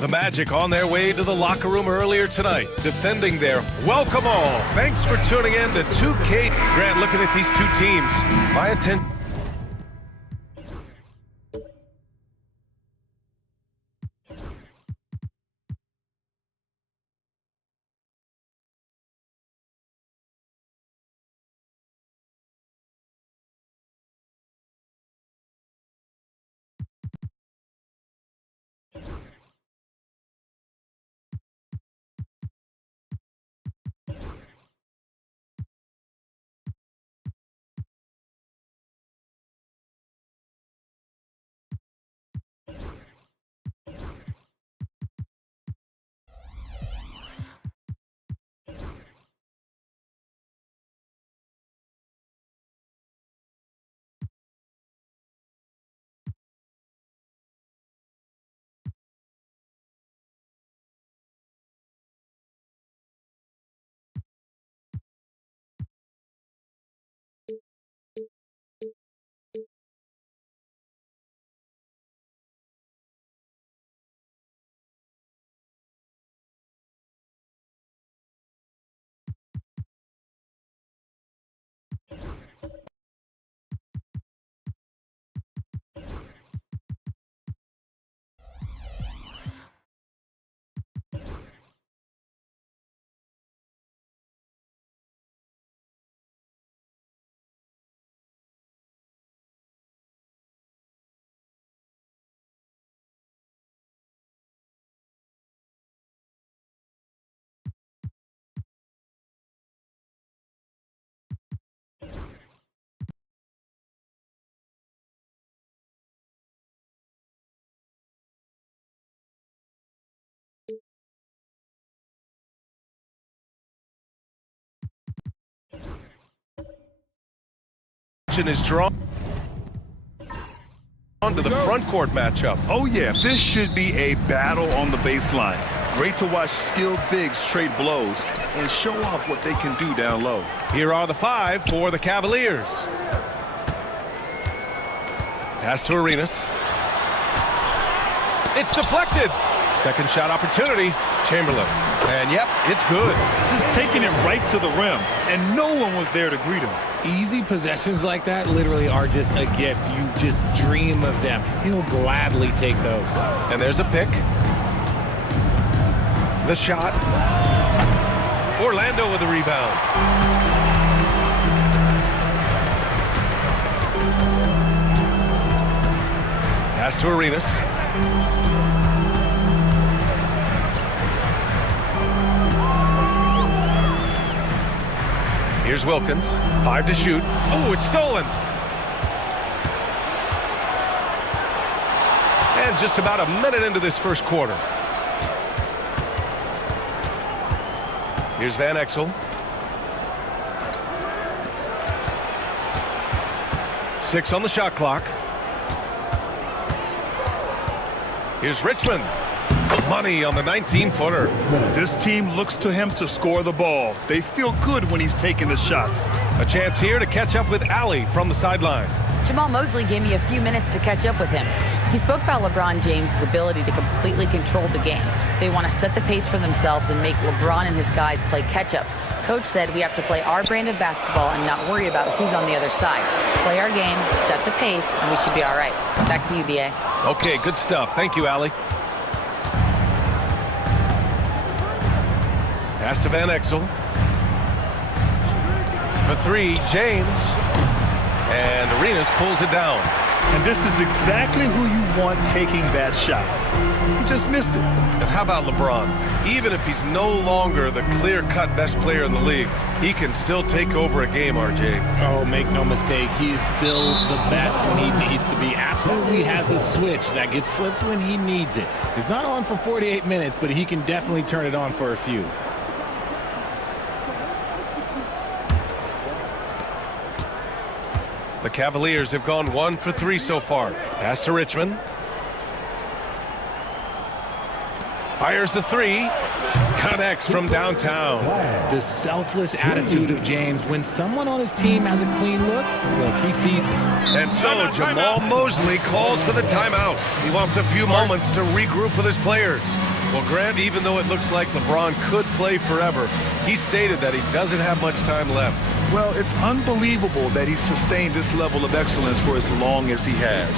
The Magic on their way to the locker room earlier tonight, defending their welcome all. Thanks for tuning in to 2K. Grant, looking at these two teams, my attention. Is drawn onto the front court matchup. Oh yeah, this should be a battle on the baseline. Great to watch skilled bigs trade blows and show off what they can do down low. Here are the five for the Cavaliers. Pass to Arenas. It's deflected. Second shot opportunity. Chamberlain. And yep, it's good. Just taking it right to the rim, and no one was there to greet him. Easy possessions like that literally are just a gift. You just dream of them. He'll gladly take those. And there's a pick. The shot. Orlando with the rebound. Pass to Arenas. Here's Wilkins. 5 to shoot. Oh, it's stolen. And just about a minute into this first quarter. Here's Van Exel. 6 on the shot clock. Here's Richmond. Money on the 19-footer. This team looks to him to score the ball. They feel good when he's taking the shots. A chance here to catch up with Allie from the sideline. Jamal Mosley gave me a few minutes to catch up with him. He spoke about LeBron James' ability to completely control the game. They want to set the pace for themselves and make LeBron and his guys play catch-up. Coach said we have to play our brand of basketball and not worry about who's on the other side. Play our game, set the pace, and we should be all right. Back to you, B.A. Okay, good stuff. Thank you, Allie. Pass to Van Exel. For 3, James. And Arenas pulls it down. And this is exactly who you want taking that shot. He just missed it. And how about LeBron? Even if he's no longer the clear-cut best player in the league, he can still take over a game, RJ. Oh, make no mistake, he is still the best when he needs to be. Absolutely has a switch that gets flipped when he needs it. He's not on for 48 minutes, but he can definitely turn it on for a few. The Cavaliers have gone 1 for 3 so far. Pass to Richmond. Fires the 3. Connects from downtown. The selfless attitude of James. When someone on his team has a clean look he feeds it. And so Jamal Mosley calls for the timeout. He wants a few moments to regroup with his players. Well, Grant, even though it looks like LeBron could play forever, he stated that he doesn't have much time left. Well, it's unbelievable that he's sustained this level of excellence for as long as he has.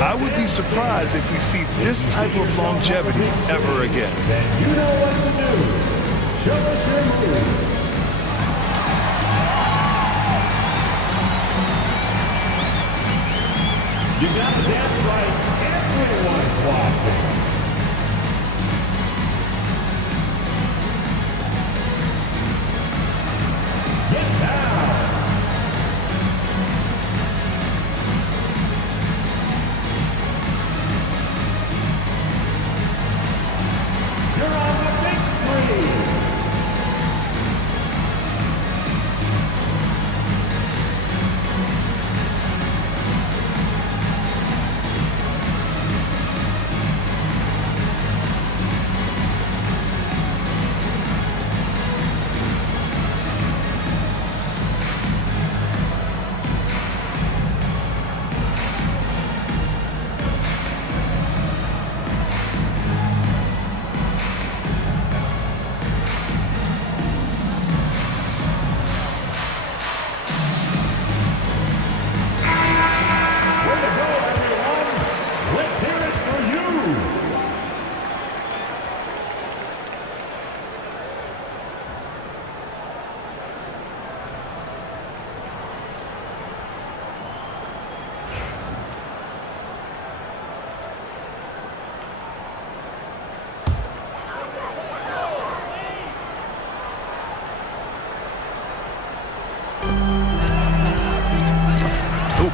I would be surprised if we see this type of longevity ever again. Then you know what to do. Show us your move. You got to dance like everyone's watching. Get down. You're on the big screen.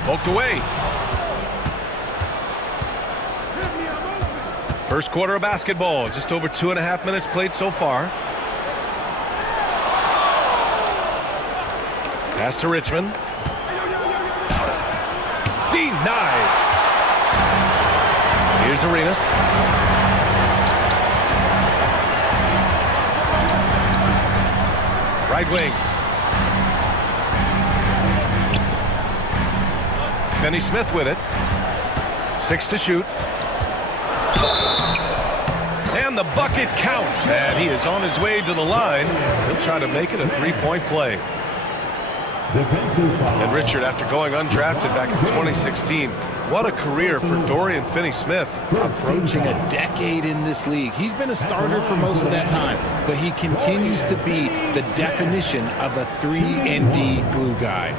Poked away. First quarter of basketball. Just over 2.5 minutes played so far. Pass to Richmond. Denied. Here's Arenas. Right wing. Finney-Smith with it. 6 to shoot. And the bucket counts. And he is on his way to the line. He'll try to make it a three-point play. And Richard, after going undrafted back in 2016, what a career for Dorian Finney-Smith. Approaching a decade in this league. He's been a starter for most of that time, but he continues to be the definition of a 3-and-D glue guy.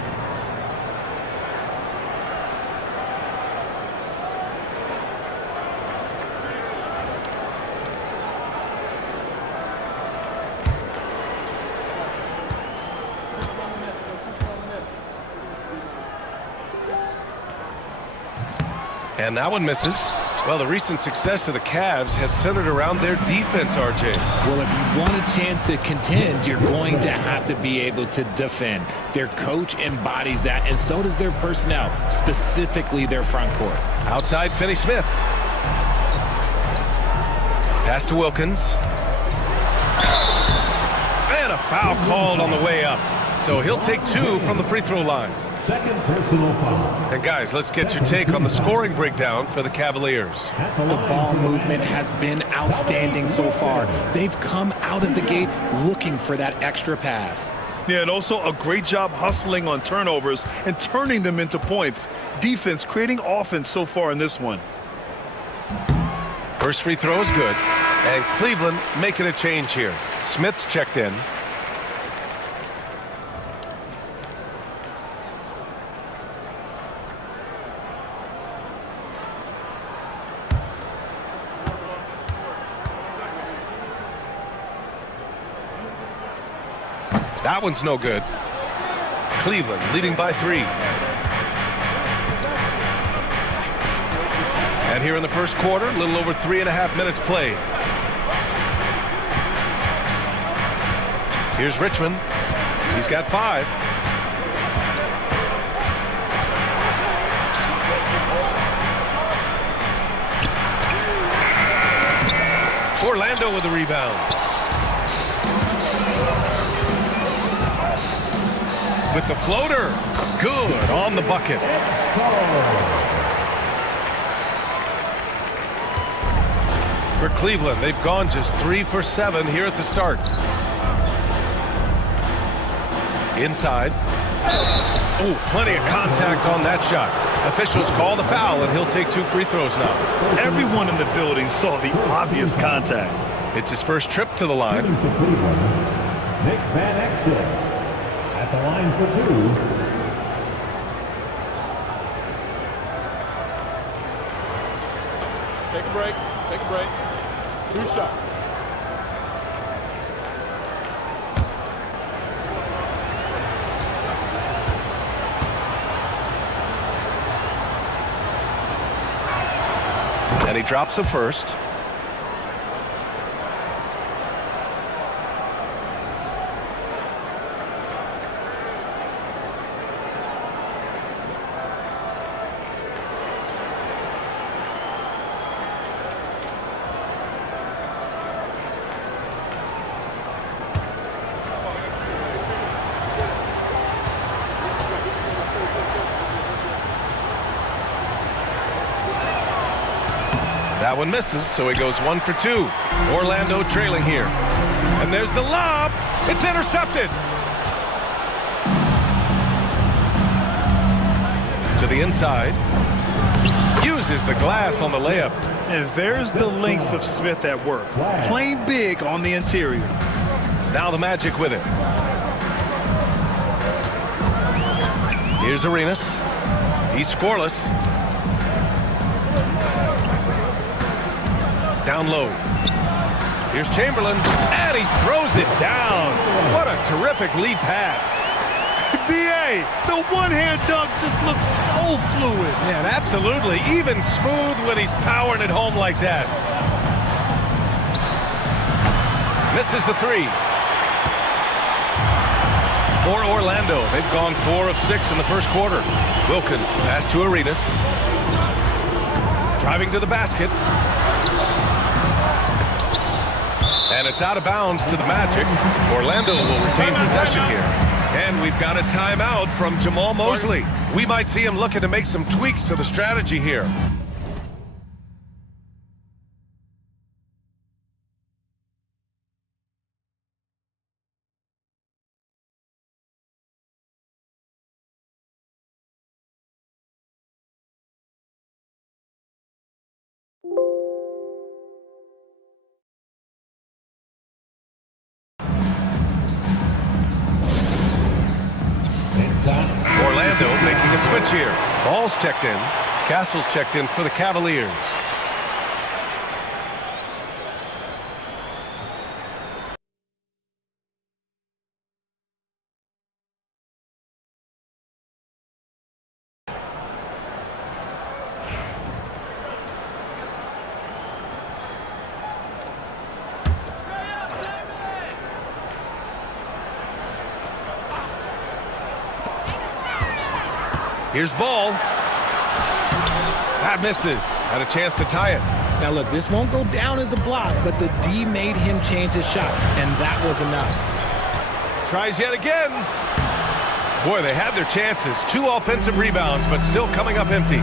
And that one misses. Well, the recent success of the Cavs has centered around their defense, RJ. Well, if you want a chance to contend, you're going to have to be able to defend. Their coach embodies that, and so does their personnel, specifically their front court. Outside, Finney-Smith. Pass to Wilkins. And a foul called on the way up. So he'll take 2 from the free throw line. Second personal foul. And guys, let's get your take on the scoring breakdown for the Cavaliers. The ball movement has been outstanding so far. They've come out of the gate looking for that extra pass. Yeah, and also a great job hustling on turnovers and turning them into points. Defense creating offense so far in this one. First free throw is good. And Cleveland making a change here. Smith's checked in. That one's no good. Cleveland leading by 3. And here in the first quarter, a little over 3.5 minutes played. Here's Richmond. He's got 5. Orlando with the rebound. With the floater. Good on the bucket. for Cleveland. They've gone just 3 for 7 here at the start. Inside. Oh, plenty of contact on that shot. Officials call the foul, and he'll take 2 free throws now. Everyone in the building saw the obvious contact. It's his first trip to the line. Nick Van Exel at the line for 2. Take a break. Take a break. 2 shots. And he drops a first. That one misses, so he goes 1 for 2. Orlando trailing here. And there's the lob. It's intercepted. To the inside. Uses the glass on the layup. And there's the length of Smith at work. Playing big on the interior. Now the Magic with it. Here's Arenas. He's scoreless. Down low. Here's Chamberlain, and he throws it down. What a terrific lead pass. B.A., the one-hand dunk just looks so fluid. Man, absolutely. Even smooth when he's powering it home like that. Misses the 3. For Orlando, they've gone 4 of 6 in the first quarter. Wilkins, pass to Arenas. Driving to the basket. And it's out of bounds to the Magic. Orlando will retain possession here. And we've got a timeout from Jamal Mosley. We might see him looking to make some tweaks to the strategy here. Orlando making a switch here. Ball's checked in. Castle's checked in for the Cavaliers. Here's Ball. That misses. Had a chance to tie it. Now look, this won't go down as a block, but the D made him change his shot, and that was enough. Tries yet again. Boy, they had their chances. 2 offensive rebounds, but still coming up empty.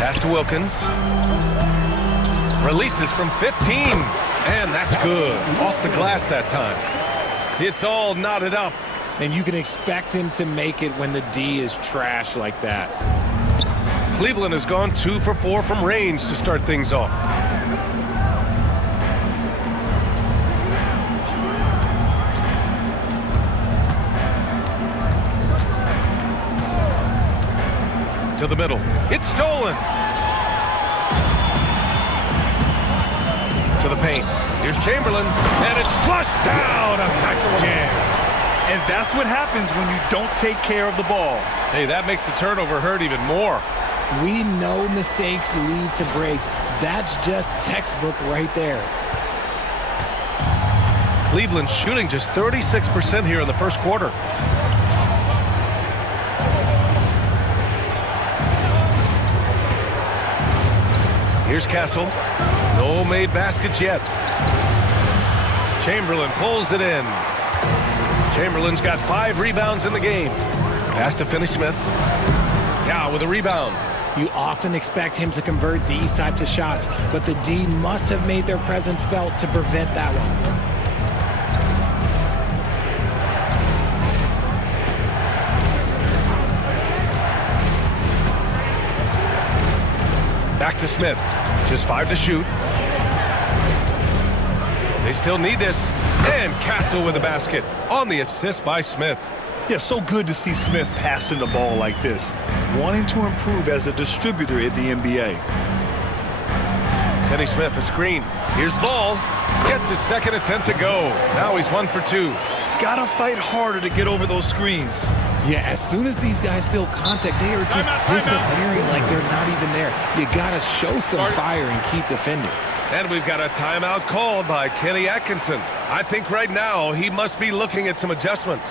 Pass to Wilkins. Releases from 15, and that's good. Off the glass that time. It's all knotted up. And you can expect him to make it when the D is trash like that. Cleveland has gone 2 for 4 from range to start things off. To the middle. It's stolen. To the paint. Here's Chamberlain, and it's flushed down. A nice jam. And that's what happens when you don't take care of the ball. Hey, that makes the turnover hurt even more. We know mistakes lead to breaks. That's just textbook right there. Cleveland shooting just 36% here in the first quarter. Here's Castle. No made baskets yet. Chamberlain pulls it in. Chamberlain's got 5 rebounds in the game. Pass to Finney-Smith. Yeah, with a rebound. You often expect him to convert these types of shots, but the D must have made their presence felt to prevent that one. Back to Smith. Just 5 to shoot. They still need this. And Castle with the basket on the assist by Smith. Yeah, so good to see Smith passing the ball like this, wanting to improve as a distributor in the NBA. Finney-Smith, a screen. Here's Ball. Gets his second attempt to go. Now he's 1 for 2. Gotta fight harder to get over those screens. Yeah, as soon as these guys feel contact, they are just disappearing like they're not even there. You gotta show some fire and keep defending. And we've got a timeout called by Kenny Atkinson. I think right now he must be looking at some adjustments.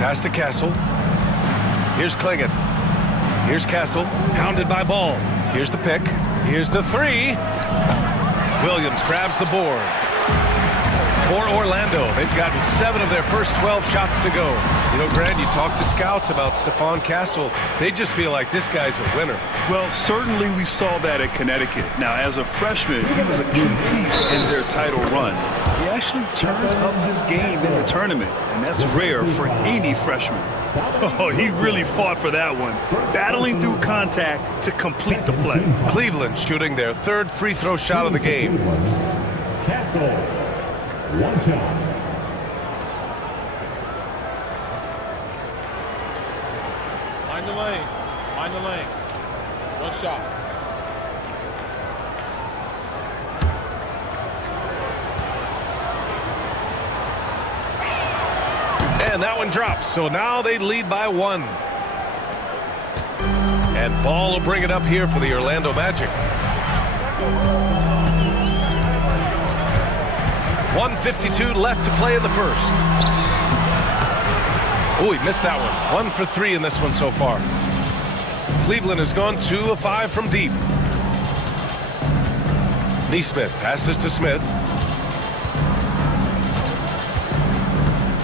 Pass to Castle. Here's Clingan. Here's Castle, pounded by Ball. Here's the pick. Here's the 3. Williams grabs the board. For Orlando, they've gotten 7 of their first 12 shots to go. You know, Grant, you talk to scouts about Stephon Castle. They just feel like this guy's a winner. Well, certainly we saw that at Connecticut. Now, as a freshman, he was a key piece in their title run. He actually turned up his game in the tournament, and that's rare for any freshman. Oh, he really fought for that one, battling through contact to complete the play. Cleveland shooting their 3rd free throw shot of the game. Castle, 1 shot. Mind the lanes. Mind the lanes. 1 shot. And that one drops, so now they lead by 1. And Ball will bring it up here for the Orlando Magic. 1:52 left to play in the first. Oh, he missed that one. 1 for 3 in this one so far. Cleveland has gone 2 of 5 from deep. Nesmith passes to Smith.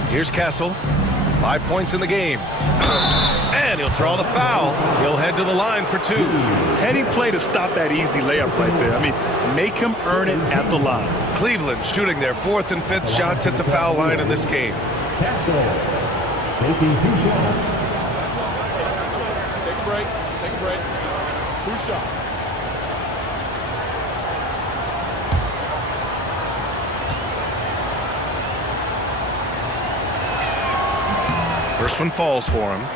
Here's Castle. 5 points in the game. And he'll draw the foul. He'll head to the line for 2. Heady play to stop that easy layup right there. I mean, make him earn it at the line. Cleveland shooting their 4th and 5th shots at the foul line in this game. Castle, taking 2 shots. Take a break. Take a break. 2 shots. First one falls for him.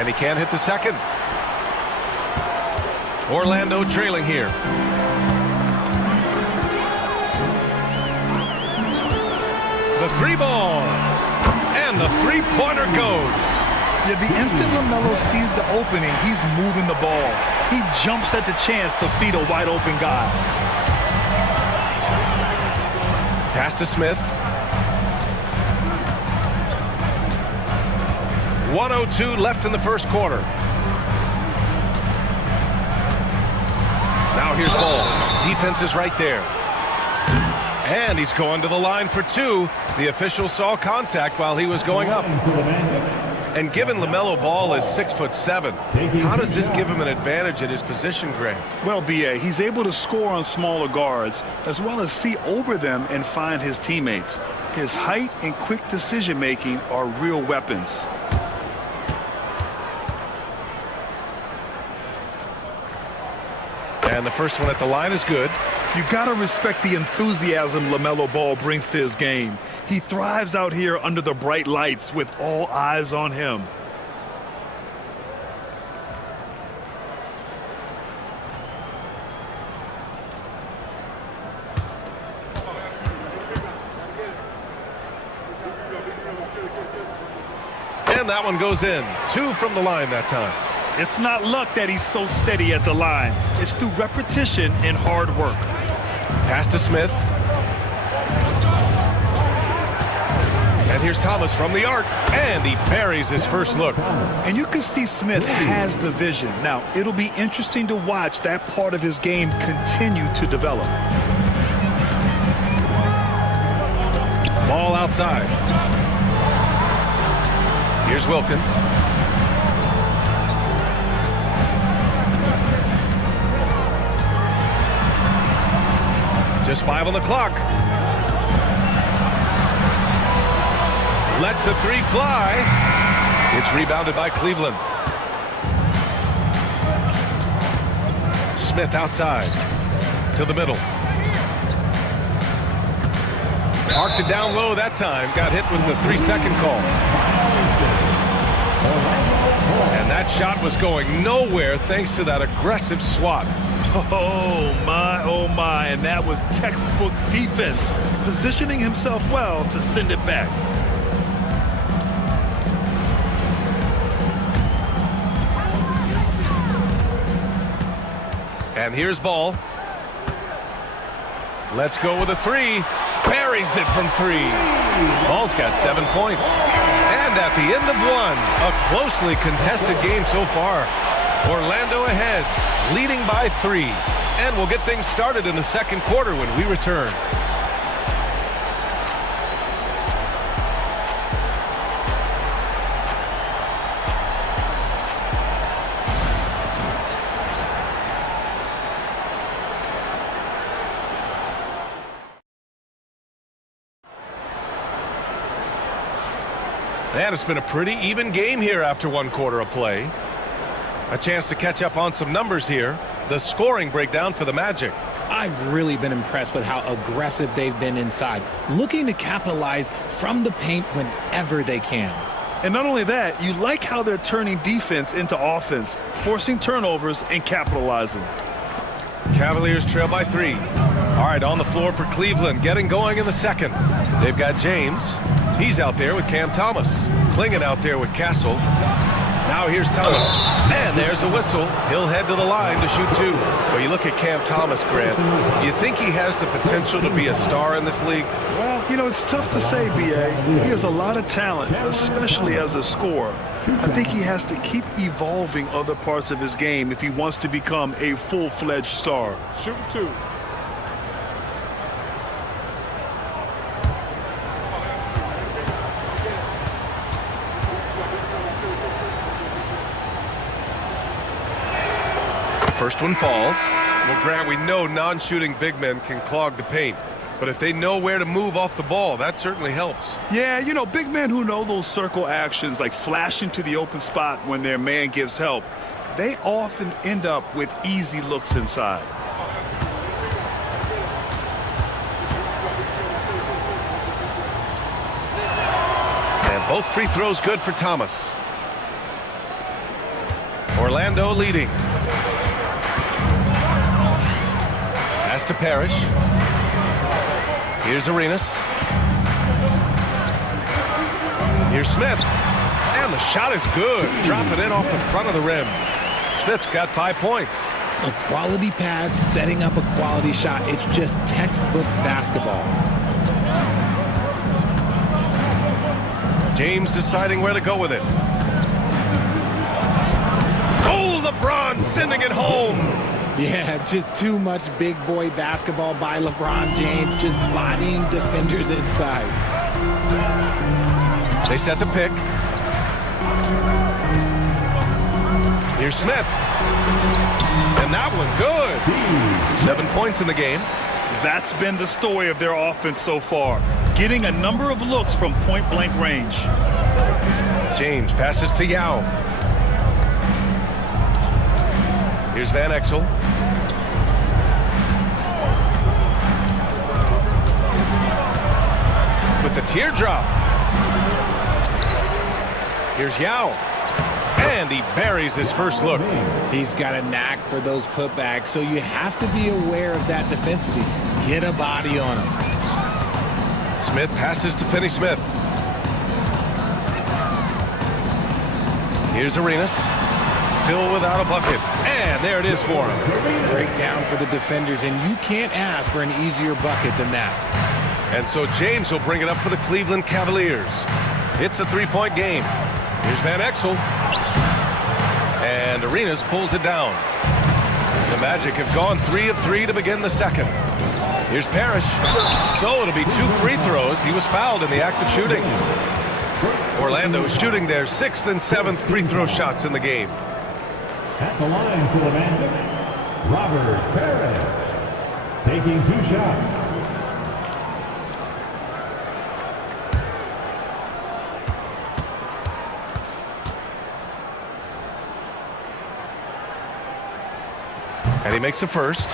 And he can't hit the second. Orlando trailing here. The three ball. And the three-pointer goes. Yeah, the instant LaMelo sees the opening, he's moving the ball. He jumps at the chance to feed a wide-open guy. Pass to Smith. 1:02 left in the first quarter. Now here's Ball. Defense is right there. And he's going to the line for two. The official saw contact while he was going up. And given LaMelo Ball is 6'7", how does this give him an advantage at his position, Graham? Well, B.A., he's able to score on smaller guards as well as see over them and find his teammates. His height and quick decision-making are real weapons. And the first one at the line is good. You gotta respect the enthusiasm LaMelo Ball brings to his game. He thrives out here under the bright lights with all eyes on him. And that one goes in. 2 from the line that time. It's not luck that he's so steady at the line. It's through repetition and hard work. Pass to Smith. And here's Thomas from the arc. And he buries his first look. And you can see Smith has the vision. Now, it'll be interesting to watch that part of his game continue to develop. Ball outside. Here's Wilkins. Just 5 on the clock. Lets the three fly. It's rebounded by Cleveland. Smith outside. To the middle. Arced it down low that time. Got hit with the 3-second call. And that shot was going nowhere thanks to that aggressive swat. Oh my, and that was textbook defense, positioning himself well to send it back. And here's Ball. Let's go with a three. Buries it from 3. Ball's got 7 points. And at the end of one, a closely contested game so far. Orlando ahead, leading by 3. And we'll get things started in the second quarter when we return. And it's been a pretty even game here after 1 quarter of play. A chance to catch up on some numbers here. The scoring breakdown for the Magic. I've really been impressed with how aggressive they've been inside, looking to capitalize from the paint whenever they can. And not only that, you like how they're turning defense into offense, forcing turnovers and capitalizing. Cavaliers trail by 3. All right, on the floor for Cleveland, getting going in the second. They've got James. He's out there with Cam Thomas. Klingon out there with Castle. Now here's Thomas. And there's a whistle. He'll head to the line to shoot 2. But you look at Cam Thomas, Grant. You think he has the potential to be a star in this league? Well, you know, it's tough to say, B.A. He has a lot of talent, especially as a scorer. I think he has to keep evolving other parts of his game if he wants to become a full-fledged star. Shoot 2. First one falls. Well, Grant, we know non-shooting big men can clog the paint. But if they know where to move off the ball, that certainly helps. Yeah, you know, big men who know those circle actions, like flashing to the open spot when their man gives help, they often end up with easy looks inside. And both free throws good for Thomas. Orlando leading. Pass to Parrish. Here's Arenas. Here's Smith. And the shot is good. Drop it in off the front of the rim. Smith's got 5 points. A quality pass, setting up a quality shot. It's just textbook basketball. James deciding where to go with it. Oh, LeBron sending it home. Yeah, just too much big boy basketball by LeBron James, just bodying defenders inside. They set the pick. Here's Smith. And that one good. 7 points in the game. That's been the story of their offense so far. Getting a number of looks from point-blank range. James passes to Yao. Here's Van Exel. With the teardrop. Here's Yao. And he buries his first look. He's got a knack for those putbacks, so you have to be aware of that defensively. Get a body on him. Smith passes to Finney-Smith. Here's Arenas. Still without a bucket. And there it is for him. Breakdown for the defenders, and you can't ask for an easier bucket than that. And so James will bring it up for the Cleveland Cavaliers. It's a 3-point game. Here's Van Exel. And Arenas pulls it down. The Magic have gone 3 of 3 to begin the second. Here's Parrish. So it'll be 2 free throws. He was fouled in the act of shooting. Orlando shooting their 6th and 7th free throw shots in the game. At the line for the Magic, Robert Parrish, taking 2 shots. And he makes the first.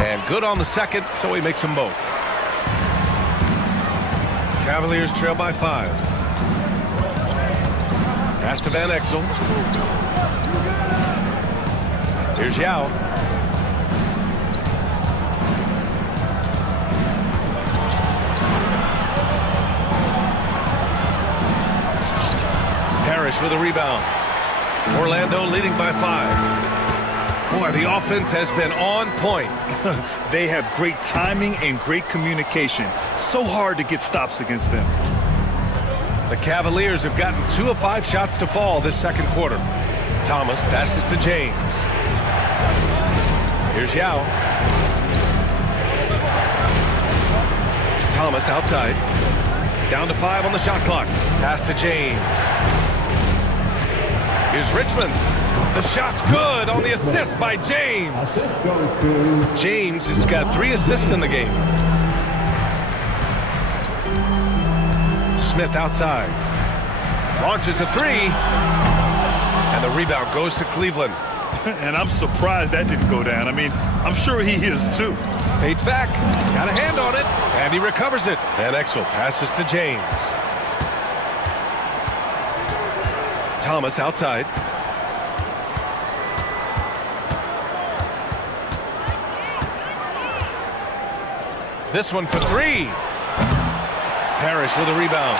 And good on the second, so he makes them both. Cavaliers trail by 5. Pass to Van Exel. Here's Yao. Parrish with a rebound. Orlando leading by 5. Boy, the offense has been on point. They have great timing and great communication. So hard to get stops against them. The Cavaliers have gotten 2 of 5 shots to fall this second quarter. Thomas passes to James. Here's Yao. Thomas outside. Down to 5 on the shot clock. Pass to James. Here's Richmond. The shot's good on the assist by James. Assist goes to James has got 3 assists in the game. Smith outside. Launches a 3. And the rebound goes to Cleveland. And I'm surprised that didn't go down. I mean, I'm sure he is too. Fades back. Got a hand on it. And he recovers it. Van Exel passes to James. Thomas outside. This one for 3. Parrish with a rebound.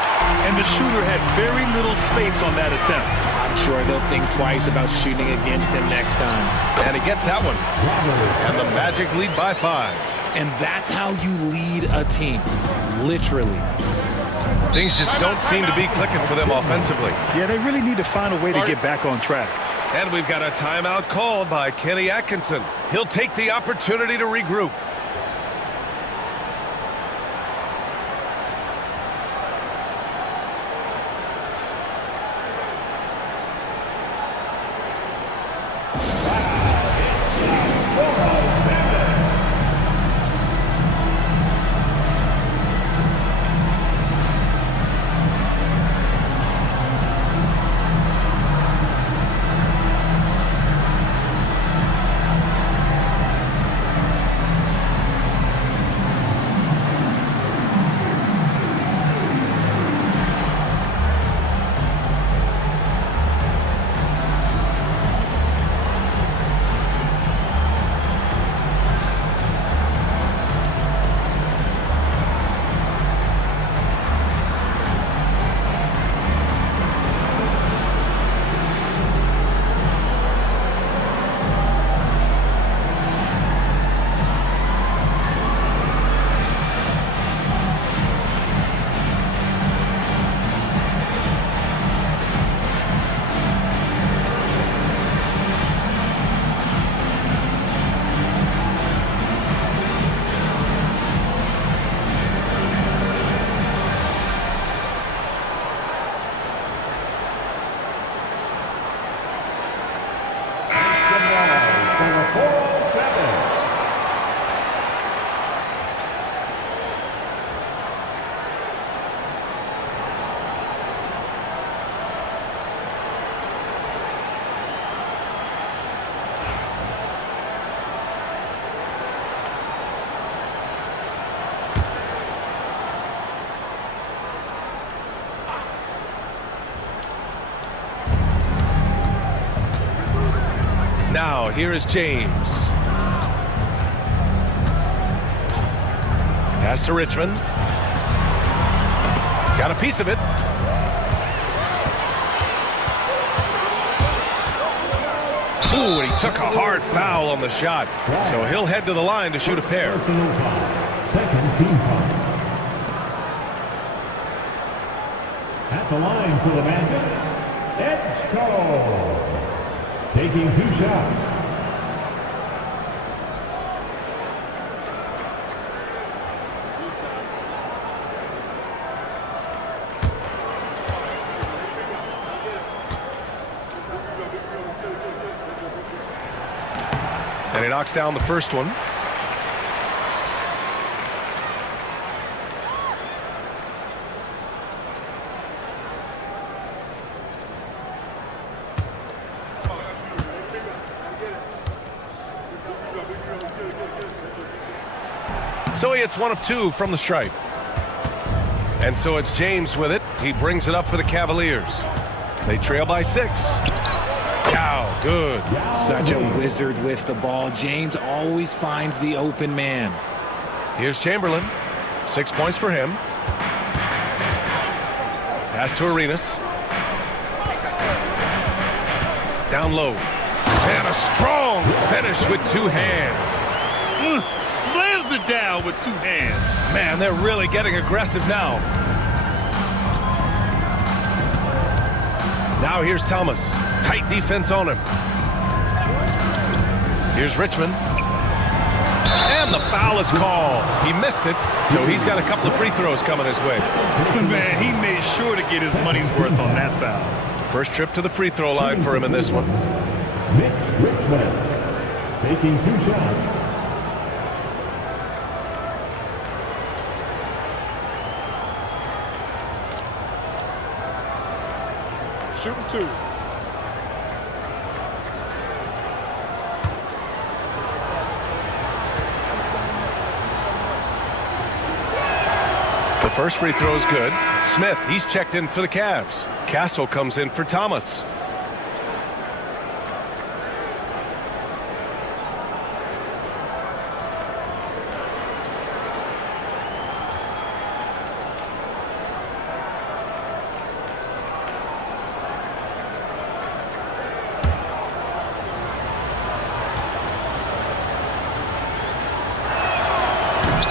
And the shooter had very little space on that attempt. I'm sure they'll think twice about shooting against him next time. And he gets that one. And the Magic lead by 5. And that's how you lead a team, literally. Things just don't seem to be clicking for them offensively. Yeah, they really need to find a way to get back on track. And we've got a timeout called by Kenny Atkinson. He'll take the opportunity to regroup. Now, here is James. Pass to Richmond. Got a piece of it. Ooh, and he took a hard foul on the shot. So he'll head to the line to shoot a pair. Second team foul. At the line for the Magic, Edgecombe. Taking 2 shots. And he knocks down the first one. So he hits 1 of 2 from the stripe. And so it's James with it. He brings it up for the Cavaliers. They trail by 6. Cow, good. Such a wizard with the ball. James always finds the open man. Here's Chamberlain. 6 points for him. Pass to Arenas. Down low. And a strong finish with 2 hands. Slams it down with 2 hands. Man, they're really getting aggressive now. Now here's Thomas. Tight defense on him. Here's Richmond. And the foul is called. He missed it, so he's got a couple of free throws coming his way. Man, he made sure to get his money's worth on that foul. First trip to the free throw line for him in this one. Mitch Richmond. Taking 2 shots. Shooting 2. The first free throw is good. Smith, he's checked in for the Cavs. Castle comes in for Thomas.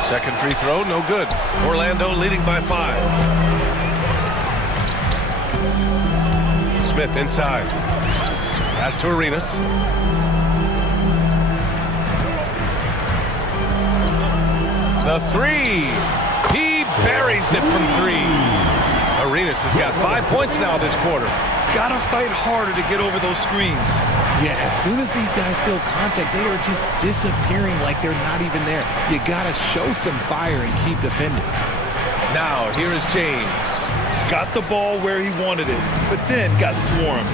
Second free throw, no good. Orlando leading by 5. Smith inside. Pass to Arenas. The 3. He buries it from 3. Arenas has got 5 points now this quarter. Gotta fight harder to get over those screens. Yeah, as soon as these guys feel contact, they are just disappearing like they're not even there. You gotta show some fire and keep defending. Now, here is James. Got the ball where he wanted it, but then got swarmed.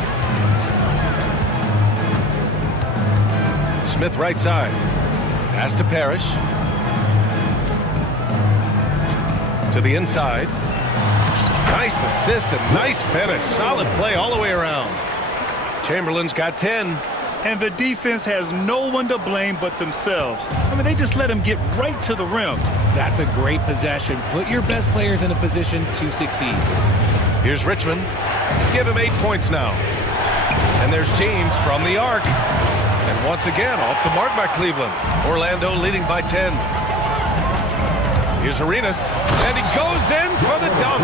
Smith right side. Pass to Parrish. To the inside. Nice assist and nice finish. Solid play all the way around. Chamberlain's got 10. And the defense has no one to blame but themselves. I mean, they just let him get right to the rim. That's a great possession. Put your best players in a position to succeed. Here's Richmond. Give him 8 points now. And there's James from the arc. And once again, off the mark by Cleveland. Orlando leading by 10. Here's Arenas. And he goes in for the dunk.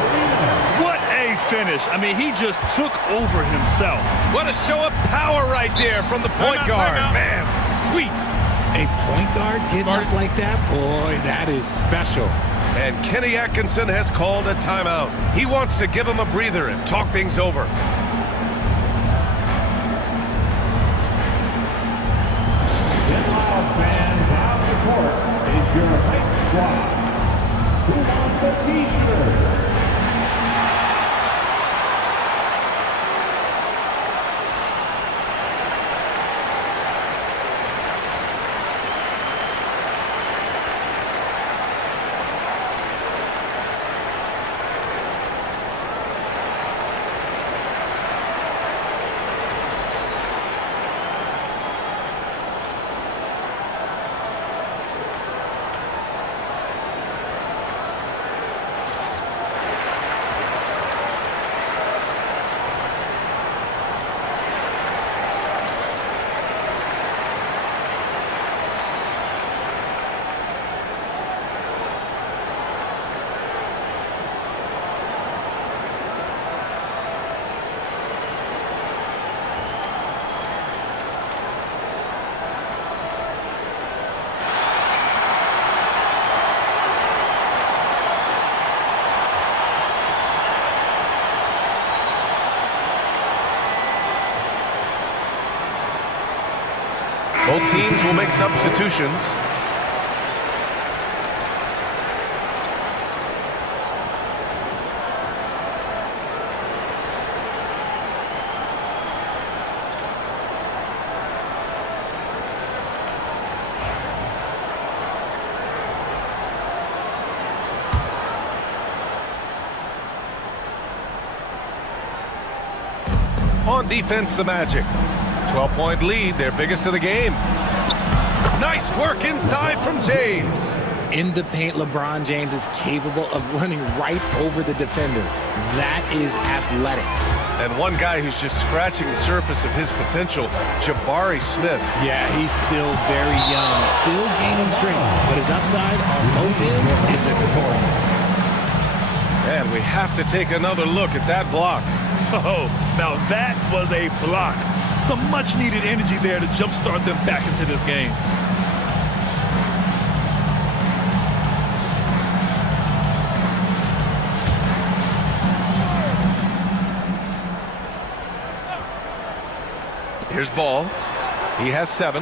What a finish. I mean, he just took over himself. What a show of power right there from the point guard. Man, sweet. A point guard getting up like that? Boy, that is special. And Kenny Atkinson has called a timeout. He wants to give him a breather and talk things over. Fans out the court is your hype squad. Who wants a t-shirt? Both teams will make substitutions. On defense, the Magic. 12-point lead, their biggest of the game. Nice work inside from James. In the paint, LeBron James is capable of running right over the defender. That is athletic. And one guy who's just scratching the surface of his potential, Jabari Smith. Yeah, he's still very young, still gaining strength, but his upside on both ends is enormous. And we have to take another look at that block. Oh, now that was a block. Some much-needed energy there to jumpstart them back into this game. Here's Ball. He has 7.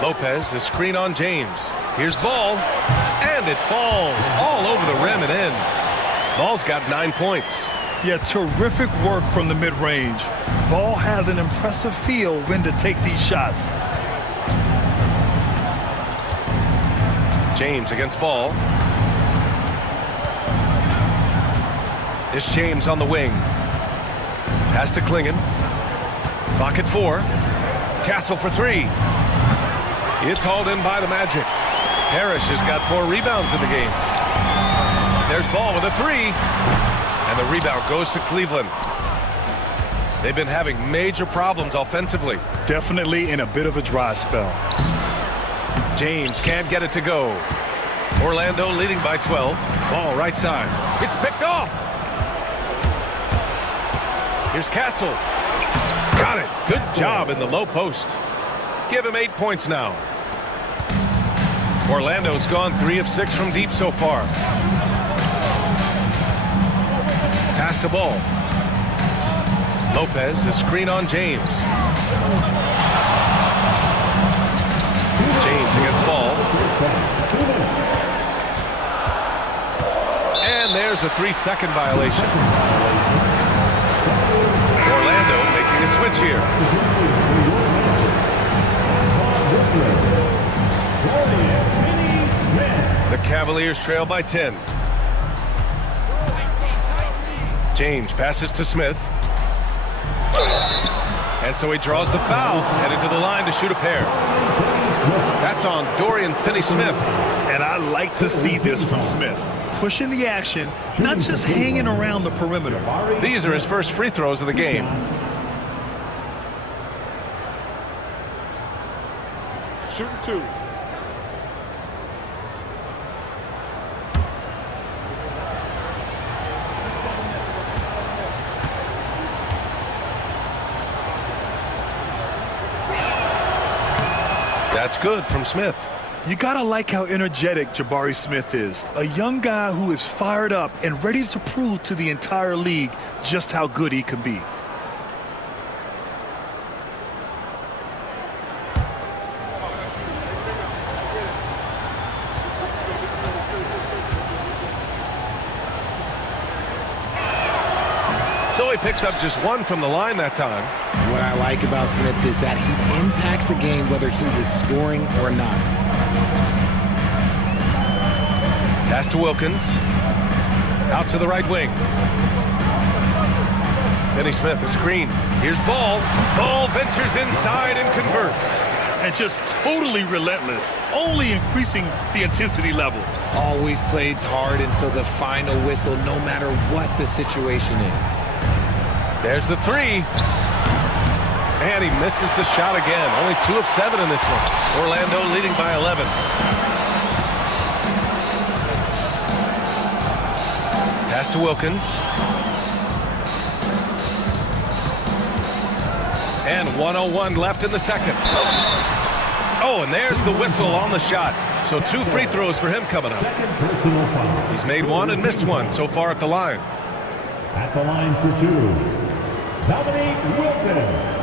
Lopez, the screen on James. Here's Ball. And it falls all over the rim and in. Ball's got 9 points. Yeah, terrific work from the mid-range. Ball has an impressive feel when to take these shots. James against Ball. It's James on the wing. Pass to Klingon. Clock at 4. Castle for 3. It's hauled in by the Magic. Parrish has got 4 rebounds in the game. There's Ball with a 3. And the rebound goes to Cleveland. They've been having major problems offensively. Definitely in a bit of a dry spell. James can't get it to go. Orlando leading by 12. Ball right side. It's picked off. Here's Castle. Got it. Good job in the low post. Give him 8 points now. Orlando's gone 3 of 6 from deep so far. Pass to Ball. Lopez, the screen on James. James against Ball. And there's a 3-second violation. Orlando making a switch here. The Cavaliers trail by 10. James passes to Smith. And so he draws the foul, headed to the line to shoot a pair. That's on Dorian Finney-Smith. And I like to see this from Smith. Pushing the action, not just hanging around the perimeter. These are his first free throws of the game. Shooting 2. That's good from Smith. You gotta like how energetic Jabari Smith is. A young guy who is fired up and ready to prove to the entire league just how good he can be. So he picks up just 1 from the line that time. What I like about Smith is that he impacts the game whether he is scoring or not. Pass to Wilkins. Out to the right wing. Finney-Smith, a screen. Here's Ball. Ball ventures inside and converts. And just totally relentless, only increasing the intensity level. Always plays hard until the final whistle, no matter what the situation is. There's the 3. And he misses the shot again. Only 2 of 7 in this one. Orlando leading by 11. Pass to Wilkins. And 1:01 left in the second. Oh, and there's the whistle on the shot. So 2 free throws for him coming up. He's made 1 and missed 1 so far at the line. At the line for 2, Dominique Wilkins.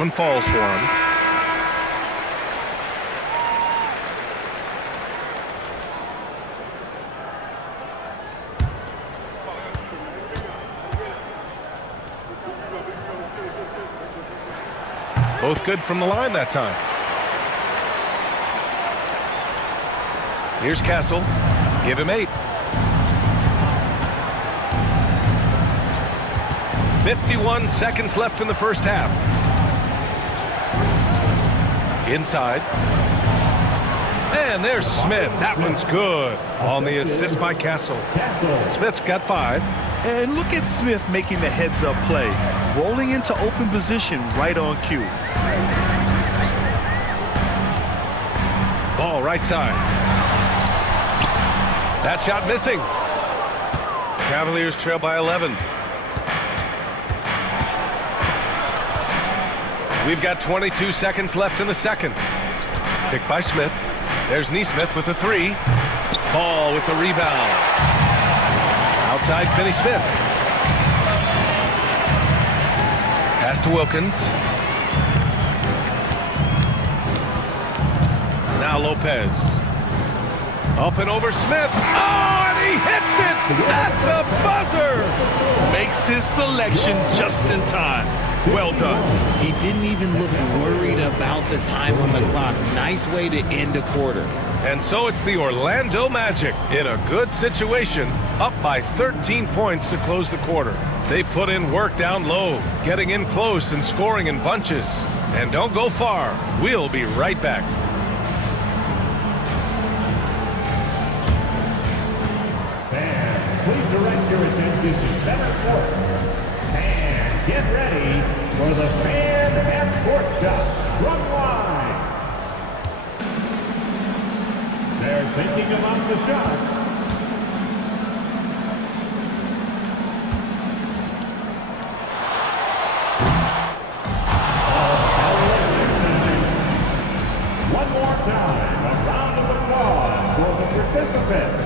one falls for him. Both good from the line that time. Here's Castle. Give him 8. 51 seconds left in the first half. Inside. And there's Smith. That one's good on the assist by Castle. Smith's got 5. And look at Smith making the heads-up play, rolling into open position right on cue. Ball right side. That shot missing. Cavaliers trail by 11. We've got 22 seconds left in the second. Pick by Smith. There's Neesmith with the 3. Ball with the rebound. Outside Finney-Smith. Pass to Wilkins. Now Lopez. Up and over Smith. Oh, and he hits it at the buzzer. Makes his selection just in time. Well done. He didn't even look worried about the time on the clock. Nice way to end a quarter. And so it's the Orlando Magic in a good situation, up by 13 points to close the quarter. They put in work down low, getting in close and scoring in bunches. And don't go far. We'll be right back. Fans, please direct your attention to center court. And get ready for the fan half-court shot from line. They're thinking about the shot. One more time, a round of applause for the participants.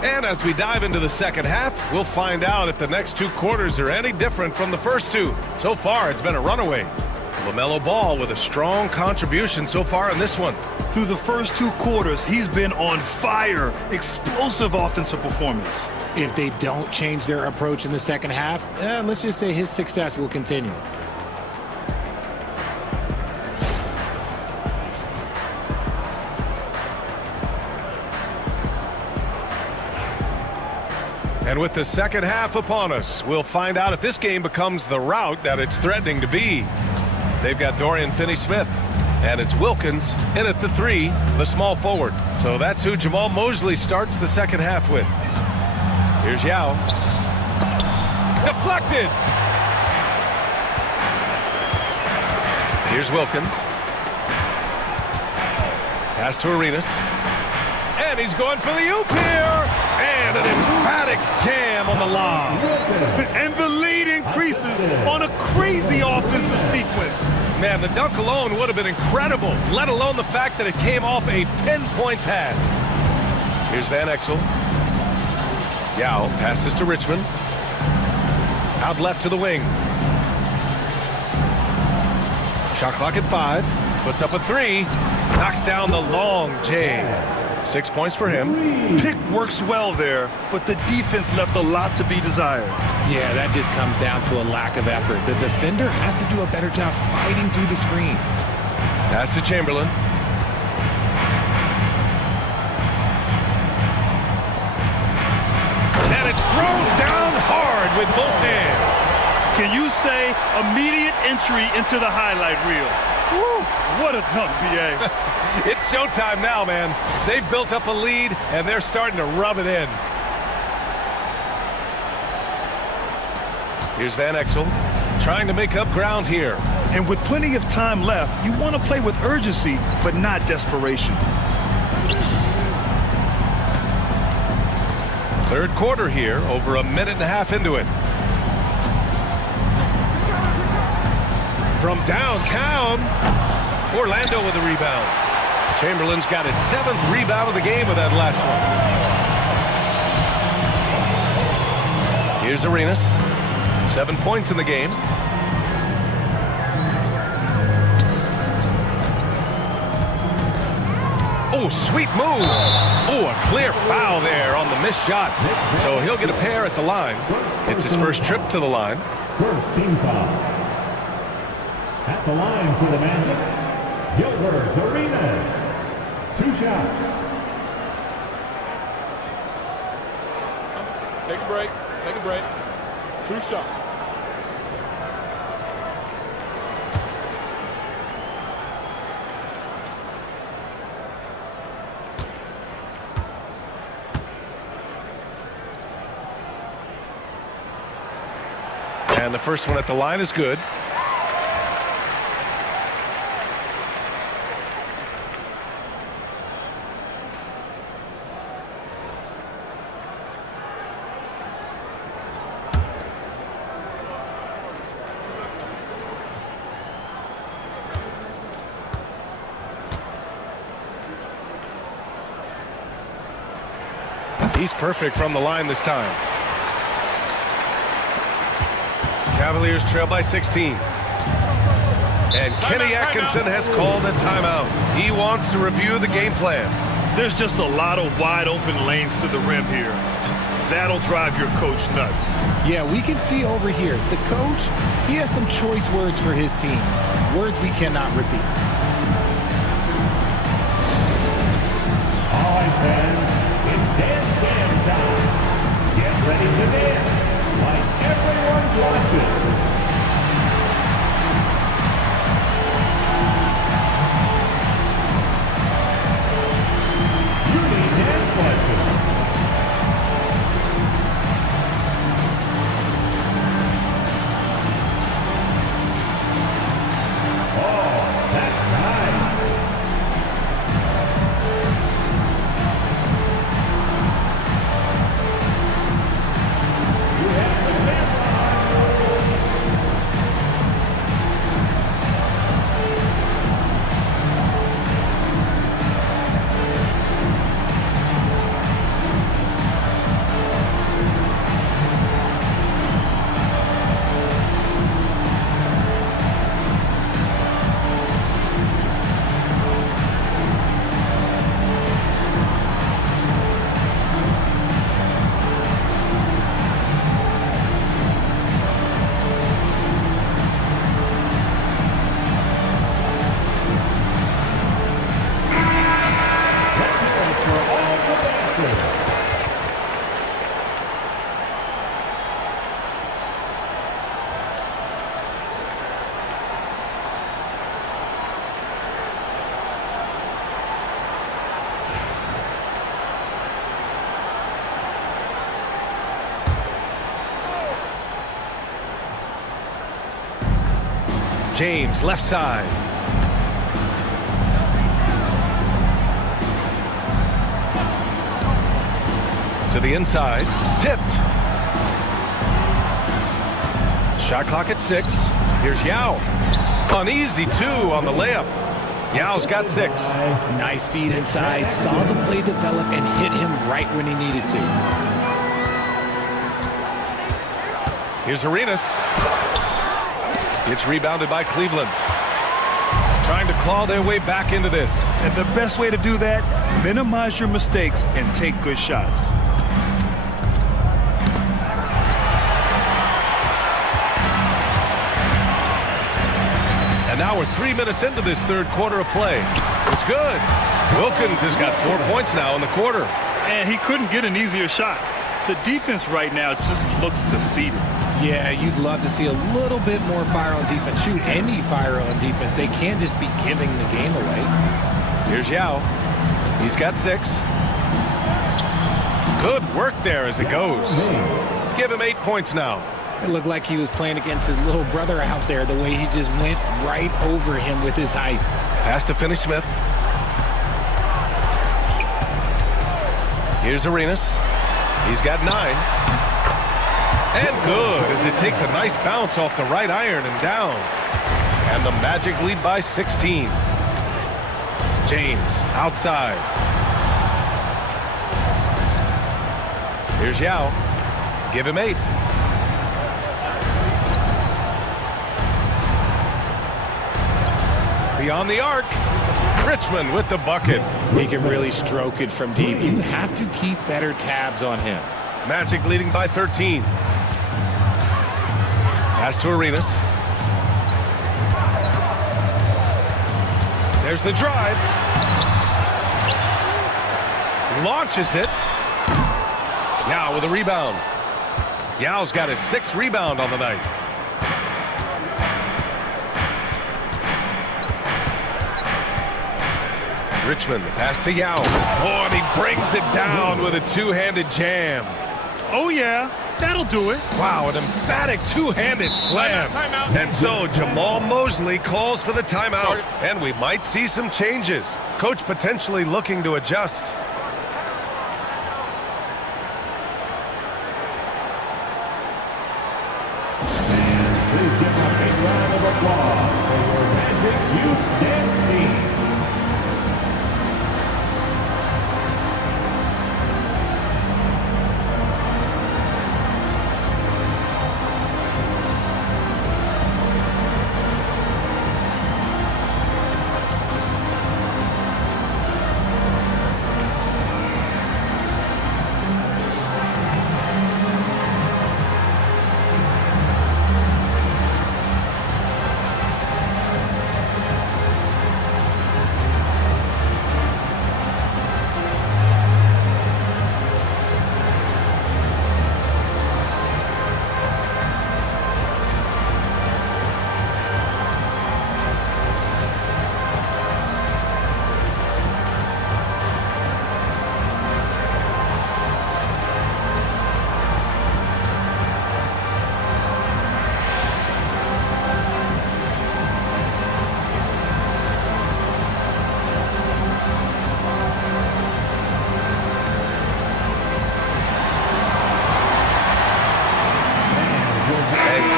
And as we dive into the second half, we'll find out if the next 2 quarters are any different from the first 2. So far, it's been a runaway. LaMelo Ball with a strong contribution so far in this one. Through the first 2 quarters, he's been on fire. Explosive offensive performance. If they don't change their approach in the second half, let's just say his success will continue. And with the second half upon us, we'll find out if this game becomes the rout that it's threatening to be. They've got Dorian Finney-Smith, and it's Wilkins in at the 3, the small forward. So that's who Jamal Mosley starts the second half with. Here's Yao. Deflected! Here's Wilkins. Pass to Arenas. And he's going for the oop here! And an emphatic jam on the lob. And the lead increases on a crazy offensive sequence. Man, the dunk alone would have been incredible, let alone the fact that it came off a pinpoint pass. Here's Van Exel. Yao passes to Richmond. Out left to the wing. Shot clock at 5. Puts up a 3. Knocks down the long J. 6 points for him. Pick works well there, but the defense left a lot to be desired. Yeah, that just comes down to a lack of effort. The defender has to do a better job fighting through the screen. Pass to Chamberlain. it's thrown down hard with both hands. Can you say immediate entry into the highlight reel? Woo, what a dunk, B.A. It's showtime now, man. They've built up a lead, and they're starting to rub it in. Here's Van Exel trying to make up ground here. And with plenty of time left, you want to play with urgency, but not desperation. Third quarter here, over a minute and a half into it. From downtown, Orlando with the rebound. Chamberlain's got his 7th rebound of the game with that last one. Here's Arenas. 7 points in the game. Oh, sweet move. Oh, a clear foul there on the missed shot. So he'll get a pair at the line. It's his first trip to the line. First team foul. At the line for the Magic, Gilbert Arenas. 2 shots. Take a break. Take a break. 2 shots. And the first one at the line is good. He's perfect from the line this time. Cavaliers trail by 16. And Kenny Atkinson has called a timeout. He wants to review the game plan. There's just a lot of wide open lanes to the rim here. That'll drive your coach nuts. Yeah, we can see over here, the coach, he has some choice words for his team. Words we cannot repeat. All right, fans, it's dance time. Get ready to dance like everyone's watching. You need dance lessons. Oh, that's nice. You have the camera on you. Let's hear it for all the dancers. James, left side. To the inside. Tipped. Shot clock at 6. Here's Yao. Uneasy, 2 on the layup. Yao's got 6. Nice feed inside, saw the play develop and hit him right when he needed to. Here's Arenas. It's rebounded by Cleveland. Trying to claw their way back into this. And the best way to do that, minimize your mistakes and take good shots. And now we're 3 minutes into this third quarter of play. It's good. Wilkins has got 4 points now in the quarter. And he couldn't get an easier shot. The defense right now just looks defeated. Yeah, you'd love to see a little bit more fire on defense. Shoot, any fire on defense. They can't just be giving the game away. Here's Yao. He's got 6. Good work there as it goes. Give him 8 points now. It looked like he was playing against his little brother out there, the way he just went right over him with his height. Pass to Finney-Smith. Here's Arenas. He's got 9. And good, as it takes a nice bounce off the right iron and down. And the Magic lead by 16. James outside. Here's Yao. Give him 8. Beyond the arc. Richmond with the bucket. He can really stroke it from deep. You have to keep better tabs on him. Magic leading by 13. Pass to Arenas. There's the drive. Launches it. Yao with a rebound. Yao's got his 6th rebound on the night. Richmond, the pass to Yao. Oh, and he brings it down with a two-handed jam. Oh, yeah. That'll do it. Wow, an emphatic two-handed slam. Timeout. And so Jamal Mosley calls for the timeout. And we might see some changes. Coach potentially looking to adjust. Please give a big round of applause for your Magic Youth Dance Team.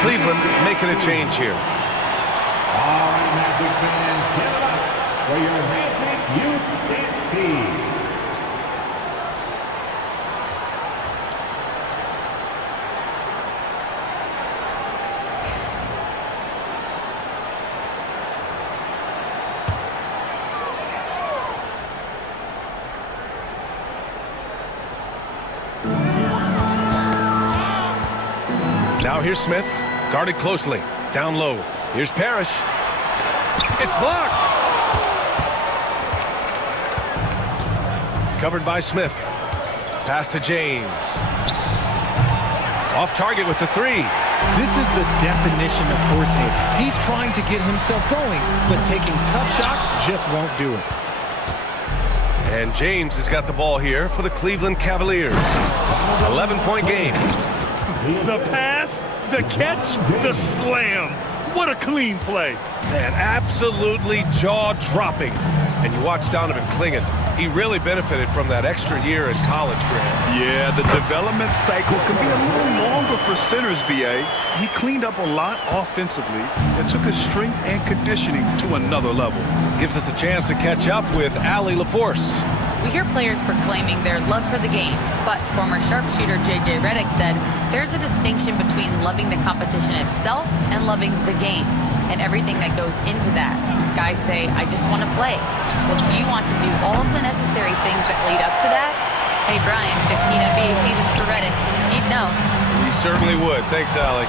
Cleveland making a change here. All right, Magic fans, give it up for your Magic Youth Dance Team. Now here's Smith, guarded closely, down low. Here's Parrish. It's blocked. Covered by Smith. Pass to James. Off target with the 3. This is the definition of forcing it. He's trying to get himself going, but taking tough shots just won't do it. And James has got the ball here for the Cleveland Cavaliers. 11-point game. The pass, the catch, the slam. What a clean play. Man, absolutely jaw-dropping. And you watch Donovan Clingan. He really benefited from that extra year in college, Graham. Yeah, the development cycle can be a little longer for centers, B.A. He cleaned up a lot offensively and took his strength and conditioning to another level. Gives us a chance to catch up with Allie LaForce. We hear players proclaiming their love for the game, but former sharpshooter J.J. Redick said there's a distinction between loving the competition itself and loving the game and everything that goes into that. Guys say, I just want to play. Well, do you want to do all of the necessary things that lead up to that? Hey, Brian, 15 NBA seasons for Redick. He'd know. He certainly would. Thanks, Allie.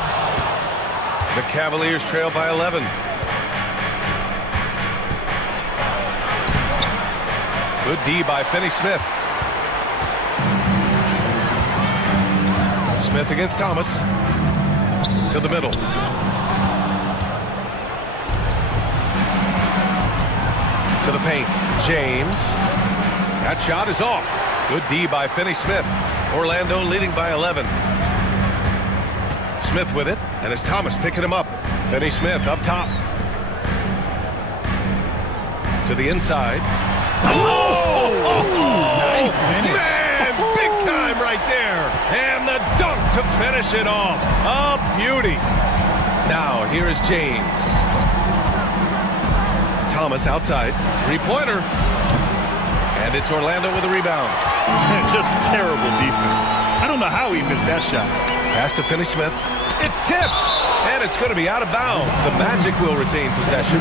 The Cavaliers trail by 11. Good D by Finney-Smith. Smith against Thomas. To the middle. To the paint. James. That shot is off. Good D by Finney-Smith. Orlando leading by 11. Smith with it, and it's Thomas picking him up. Finney-Smith up top. To the inside. Oh! Nice finish. Man, big time right there. And the dunk to finish it off. A beauty. Now, here is James. Thomas outside. Three-pointer. And it's Orlando with a rebound. Just terrible defense. I don't know how he missed that shot. Pass to Finney-Smith. It's tipped. And it's going to be out of bounds. The Magic will retain possession.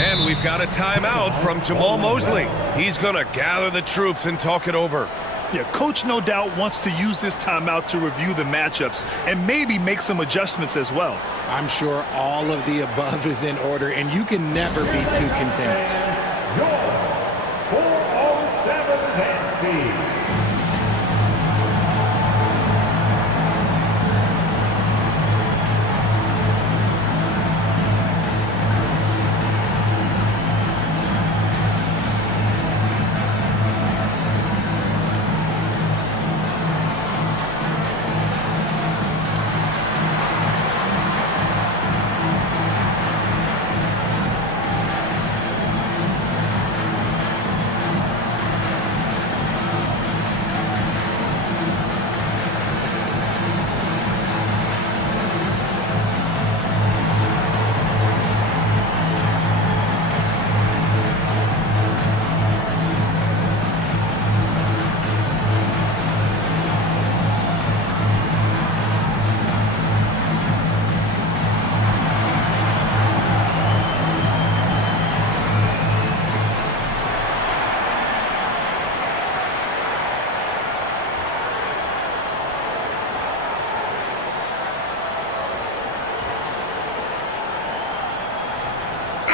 And we've got a timeout from Jamal Mosley. He's going to gather the troops and talk it over. Yeah, coach no doubt wants to use this timeout to review the matchups and maybe make some adjustments as well. I'm sure all of the above is in order, and you can never be too content. Your 407 Nancy.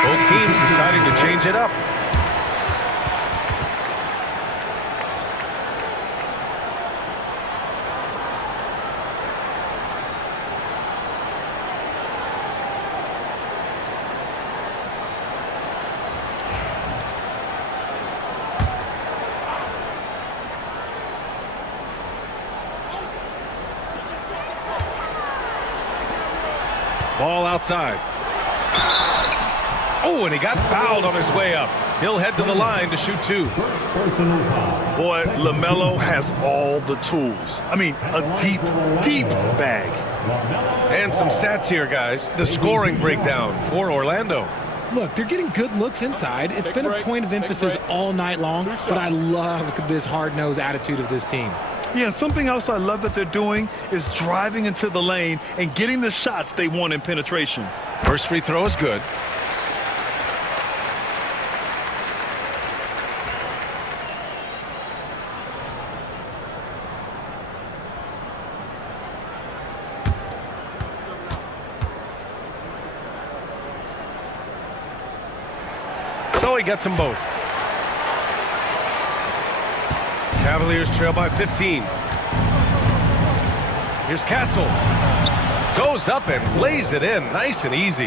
Both teams deciding to change it up. Ball outside. Oh, and he got fouled on his way up. He'll head to the line to shoot two. Boy, LaMelo has all the tools. I mean, a deep, deep bag. And some stats here, guys. The scoring breakdown for Orlando. Look, they're getting good looks inside. It's been a point of emphasis all night long, but I love this hard-nosed attitude of this team. Yeah, something else I love that they're doing is driving into the lane and getting the shots they want in penetration. First free throw is good. So he gets them both. Cavaliers trail by 15. Here's Castle. Goes up and lays it in. Nice and easy.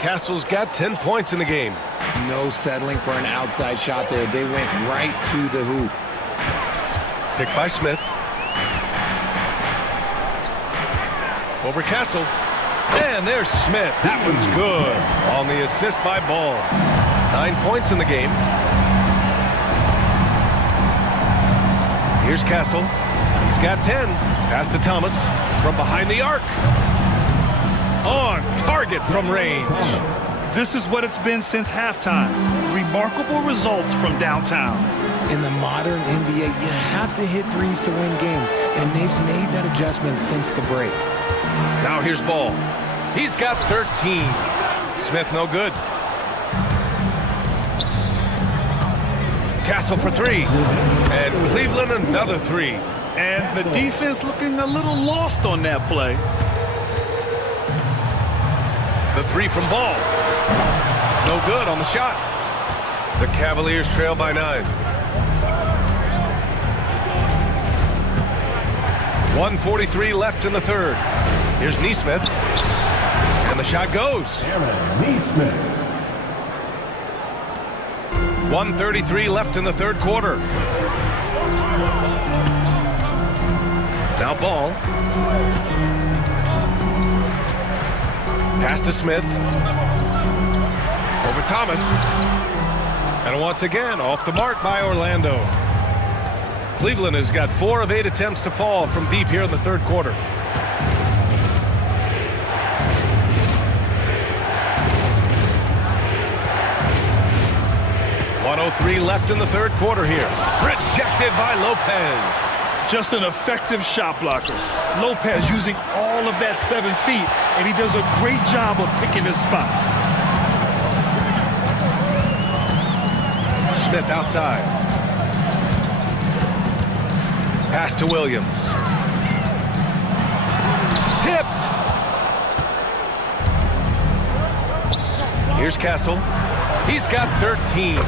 Castle's got 10 points in the game. No settling for an outside shot there. They went right to the hoop. Picked by Smith. Over Castle. And there's Smith. That one's good. On the assist by Ball. 9 points in the game. Here's Castle. He's got 10. Pass to Thomas from behind the arc. On target from range. This is what it's been since halftime. Remarkable results from downtown. In the modern NBA, you have to hit threes to win games, and they've made that adjustment since the break. Now here's Ball. He's got 13. Smith no good. Castle for three. And Cleveland another three. And the defense looking a little lost on that play. The three from Ball. No good on the shot. The Cavaliers trail by 9. 1:43 left in the third. Here's Neesmith. And the shot goes. Aaron Neesmith. 1:33 left in the third quarter. Now Ball. Pass to Smith. Over Thomas. And once again, off the mark by Orlando. Cleveland has got 4 of 8 attempts to fall from deep here in the third quarter. .103 left in the third quarter here. Rejected by Lopez. Just an effective shot blocker. Lopez using all of that 7 feet, and he does a great job of picking his spots. Smith outside. Pass to Williams. Tipped. Here's Castle. He's got 13.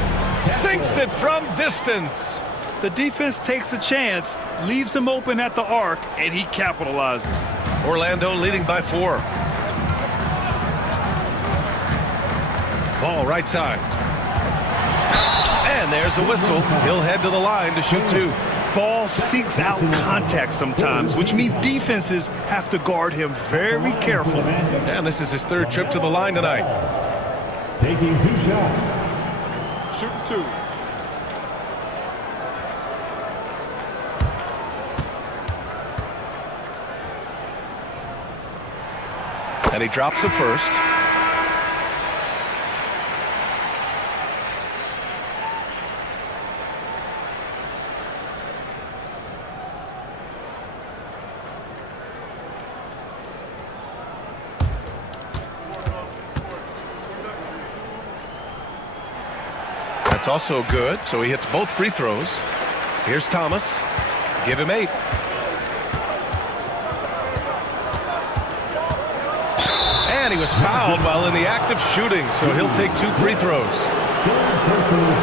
Sinks it from distance. The defense takes a chance, leaves him open at the arc, and he capitalizes. Orlando leading by 4. Ball right side. And there's a whistle. He'll head to the line to shoot 2. Ball seeks out contact sometimes, which means defenses have to guard him very carefully. And this is his 3rd trip to the line tonight. Taking 2 shots. Shooting 2. And he drops it first. That's also good, so he hits both free throws. Here's Thomas. Give him 8. And he was fouled while in the act of shooting, so he'll take 2 free throws.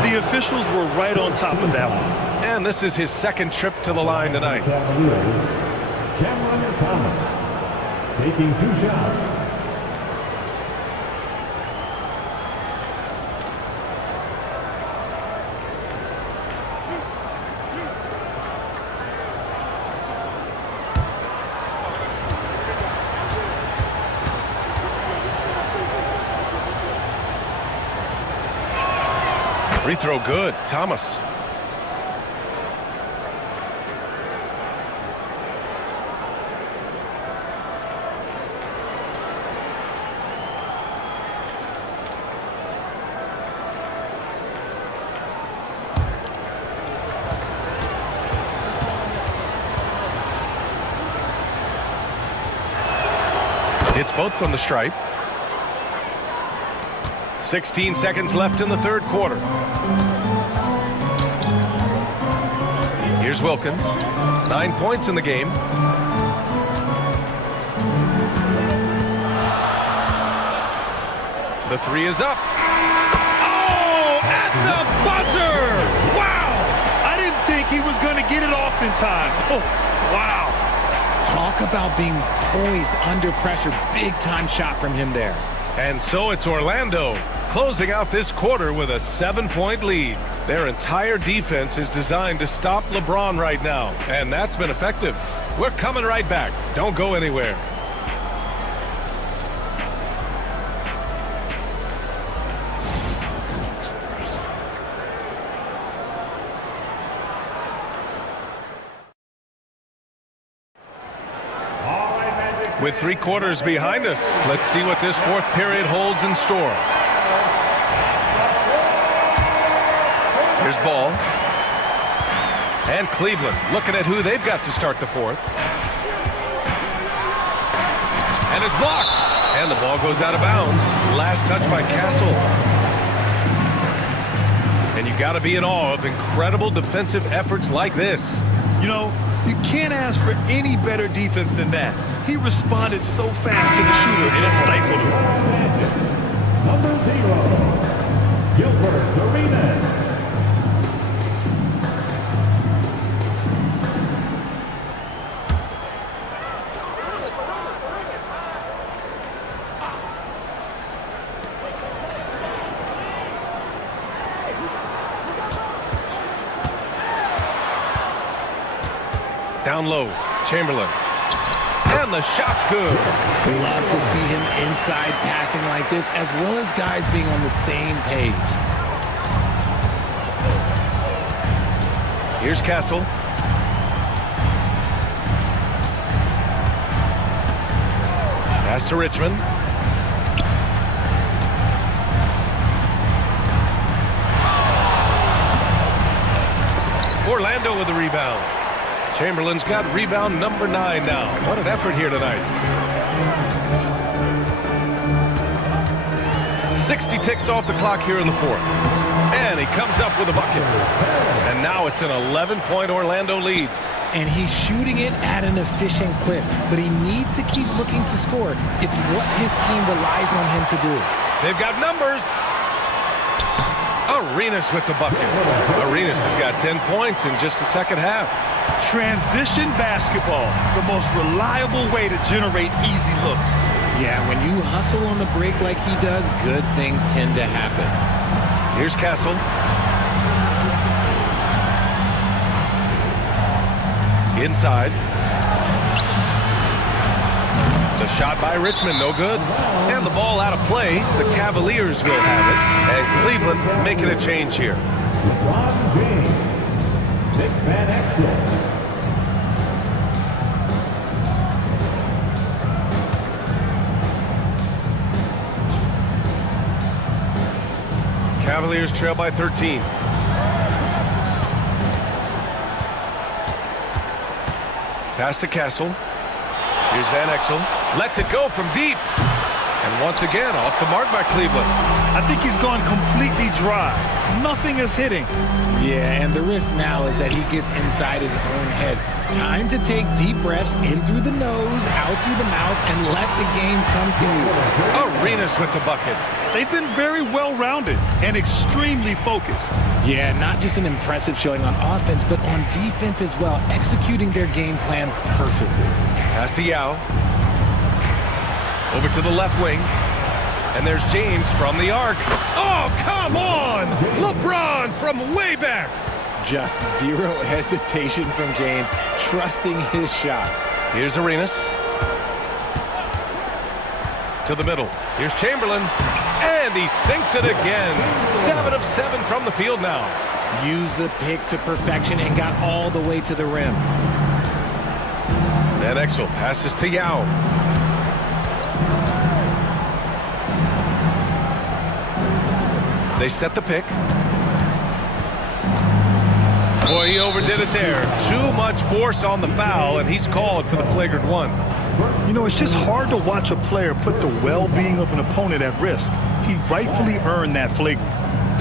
The officials were right on top of that one. And this is his 2nd trip to the line tonight. Cameron Thomas. Taking 2 shots. Free throw good. Thomas. Hits both from the stripe. 16 seconds left in the third quarter. Here's Wilkins. 9 points in the game. The 3 is up. Oh, at the buzzer! Wow! I didn't think he was going to get it off in time. Oh, wow. Talk about being poised under pressure. Big time shot from him there. And so it's Orlando closing out this quarter with a 7-point lead. Their entire defense is designed to stop LeBron right now, and that's been effective. We're coming right back. Don't go anywhere. With 3 quarters behind us, let's see what this 4th period holds in store. Here's Ball. And Cleveland looking at who they've got to start the 4th. And it's blocked. And the ball goes out of bounds. Last touch by Castle. And you got to be in awe of incredible defensive efforts like this. You know, you can't ask for any better defense than that. He responded so fast to the shooter, and it stifled him. Number 0, Gilbert Arenas. Down low, Chamberlain. And the shot's good. Love to see him inside passing like this, as well as guys being on the same page. Here's Castle. Pass to Richmond. Orlando with the rebound. Chamberlain's got rebound number 9 now. What an effort here tonight. 60 ticks off the clock here in the fourth. And he comes up with a bucket. And now it's an 11-point Orlando lead. And he's shooting it at an efficient clip, but he needs to keep looking to score. It's what his team relies on him to do. They've got numbers. Arenas with the bucket. Arenas has got 10 points in just the second half. Transition basketball, the most reliable way to generate easy looks. Yeah, when you hustle on the break like he does, good things tend to happen. Here's Castle. Inside. The shot by Richmond, no good. And the ball out of play. The Cavaliers will have it. And Cleveland making a change here. LeBron James. Nick Van Exel. Cavaliers trail by 13. Pass to Castle. Here's Van Exel. Lets it go from deep. And once again, off the mark by Cleveland. I think he's gone completely dry. Nothing is hitting. Yeah, and the risk now is that he gets inside his own head. Time to take deep breaths in through the nose, out through the mouth, and let the game come to you. Arenas with the bucket. They've been very well-rounded and extremely focused. Yeah, not just an impressive showing on offense, but on defense as well, executing their game plan perfectly. Pass to Yao. Over to the left wing. And there's James from the arc. Oh, come on! LeBron from way back. Just zero hesitation from James, trusting his shot. Here's Arenas. To the middle. Here's Chamberlain. And he sinks it again. 7 of 7 from the field now. Used the pick to perfection and got all the way to the rim. Van Exel passes to Yao. They set the pick. Boy, he overdid it there. Too much force on the foul, and he's called for the flagrant one. You know, it's just hard to watch a player put the well-being of an opponent at risk. He rightfully earned that flagrant.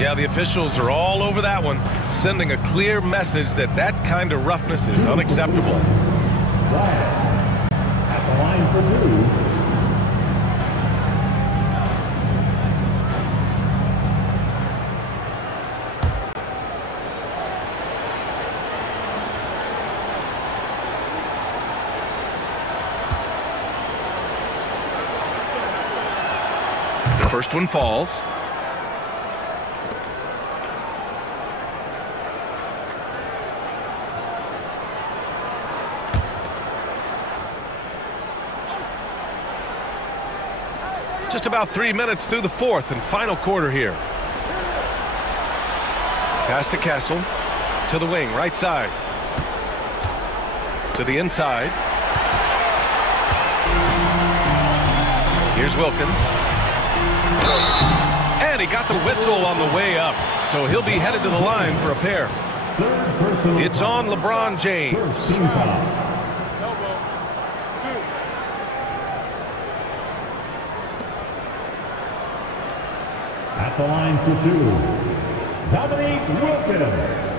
Yeah, the officials are all over that one, sending a clear message that that kind of roughness is unacceptable. At the line for 2. First one falls. Just about 3 minutes through the fourth and final quarter here. Pass to Castle. To the wing, right side. To the inside. Here's Wilkins. And he got the whistle on the way up, so he'll be headed to the line for a pair. It's on LeBron James. At the line for 2, Dominique Wilkins.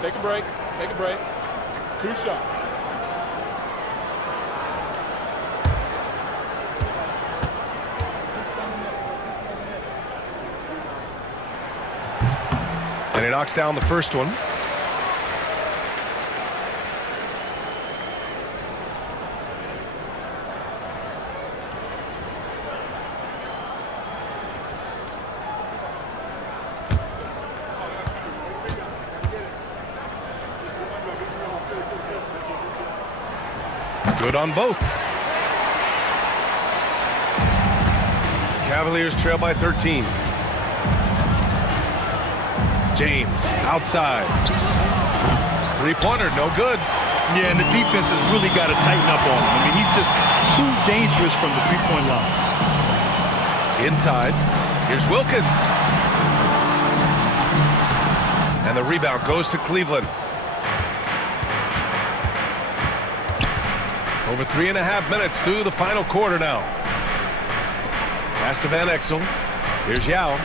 Take a break. Take a break. 2 shots. And he knocks down the first one. Good on both. Cavaliers trail by 13. James outside. Three-pointer, no good. Yeah, and the defense has really got to tighten up on him. I mean, he's just too dangerous from the three-point line. Inside. Here's Wilkins. And the rebound goes to Cleveland. Over 3.5 minutes through the final quarter now. Pass to Van Exel. Here's Yao.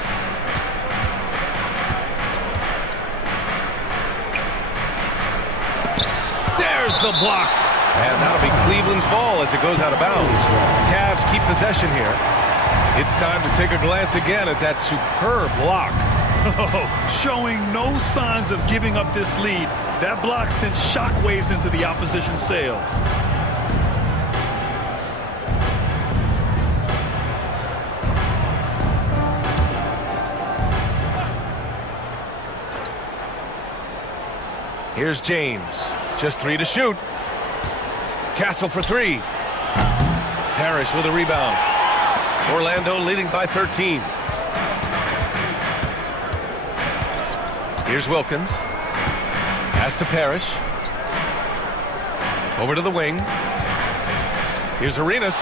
There's the block. And that'll be Cleveland's ball as it goes out of bounds. Cavs keep possession here. It's time to take a glance again at that superb block. Showing no signs of giving up this lead. That block sent shockwaves into the opposition sails. Here's James. Just 3 to shoot. Castle for 3. Parrish with a rebound. Orlando leading by 13. Here's Wilkins. Pass to Parrish. Over to the wing. Here's Arenas.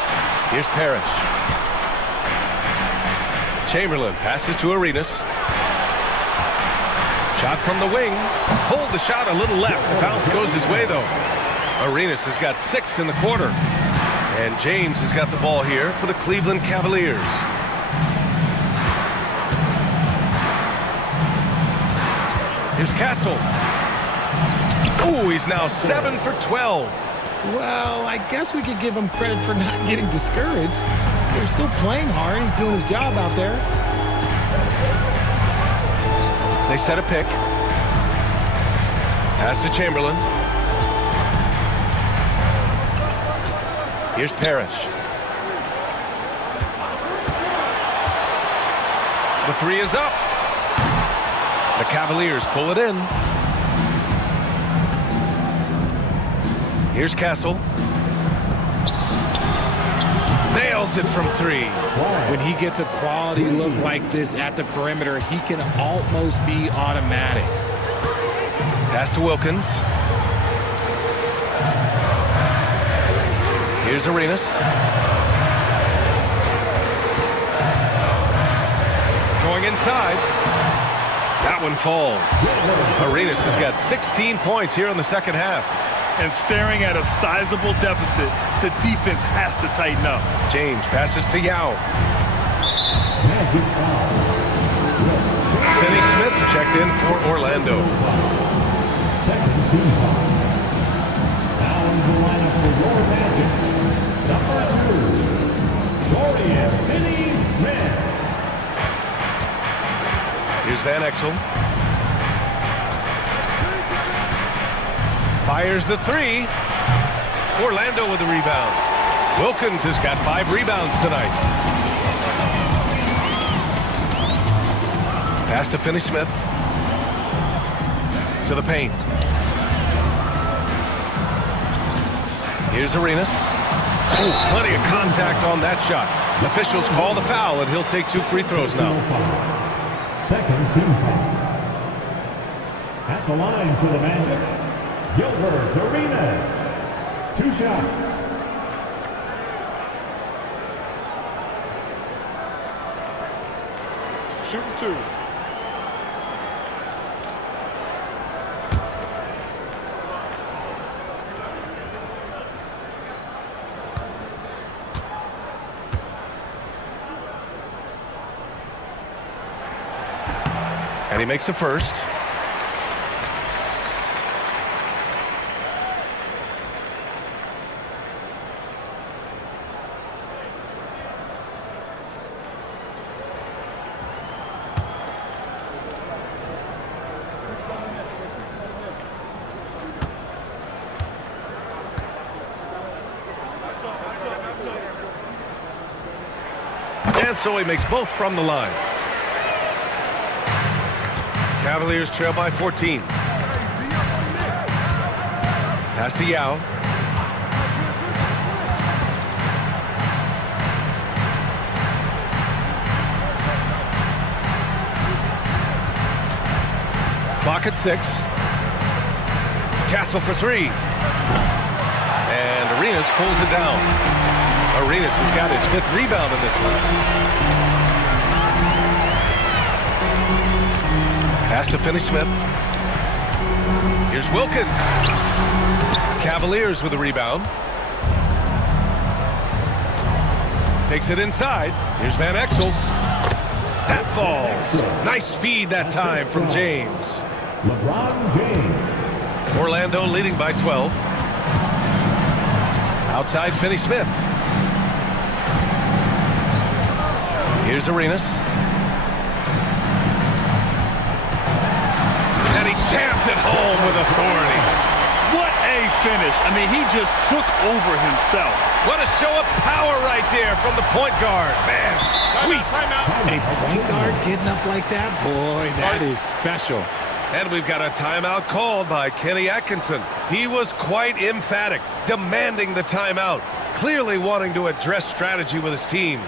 Here's Parrish. Chamberlain passes to Arenas. Shot from the wing. Pulled the shot a little left. The bounce goes his way, though. Arenas has got 6 in the quarter. And James has got the ball here for the Cleveland Cavaliers. Here's Castle. Ooh, he's now 7 for 12. Well, I guess we could give him credit for not getting discouraged. They're still playing hard. He's doing his job out there. They set a pick. Pass to Chamberlain. Here's Parrish. The 3 is up. The Cavaliers pull it in. Here's Castle. Nails it from 3. When he gets a quality look like this at the perimeter, he can almost be automatic. Pass to Wilkins. Here's Arenas. Going inside. That one falls. Arenas has got 16 points here in the second half. And staring at a sizable deficit, the defense has to tighten up. James passes to Yao. Finney Smith checked in for Orlando. Second team foul. Now in the lineup for your Magic. Number 2, Dorian Finney-Smith. Here's Van Exel. Fires the 3. Orlando with the rebound. Wilkins has got 5 rebounds tonight. Pass to Finney Smith. To the paint. Here's Arenas. Oh, plenty of contact on that shot. Officials call the foul, and he'll take 2 free throws now. Second team foul. At the line for the Magic, Gilbert Arenas. 2 shots. Shooting 2. And he makes a first. And so he makes both from the line. Cavaliers trail by 14. Pass to Yao. Clock at 6. Castle for 3. And Arenas pulls it down. Arenas has got his 5th rebound in this one. Pass to Finney-Smith. Here's Wilkins. Cavaliers with a rebound. Takes it inside. Here's Van Exel. That falls. Nice feed that time from James. LeBron James. Orlando leading by 12. Outside Finney-Smith. Here's Arenas. And he jams it home with authority. What a finish. I mean, he just took over himself. What a show of power right there from the point guard. Man, sweet. A point guard getting up like that? Boy, that is special. And we've got a timeout called by Kenny Atkinson. He was quite emphatic, demanding the timeout, clearly wanting to address strategy with his team.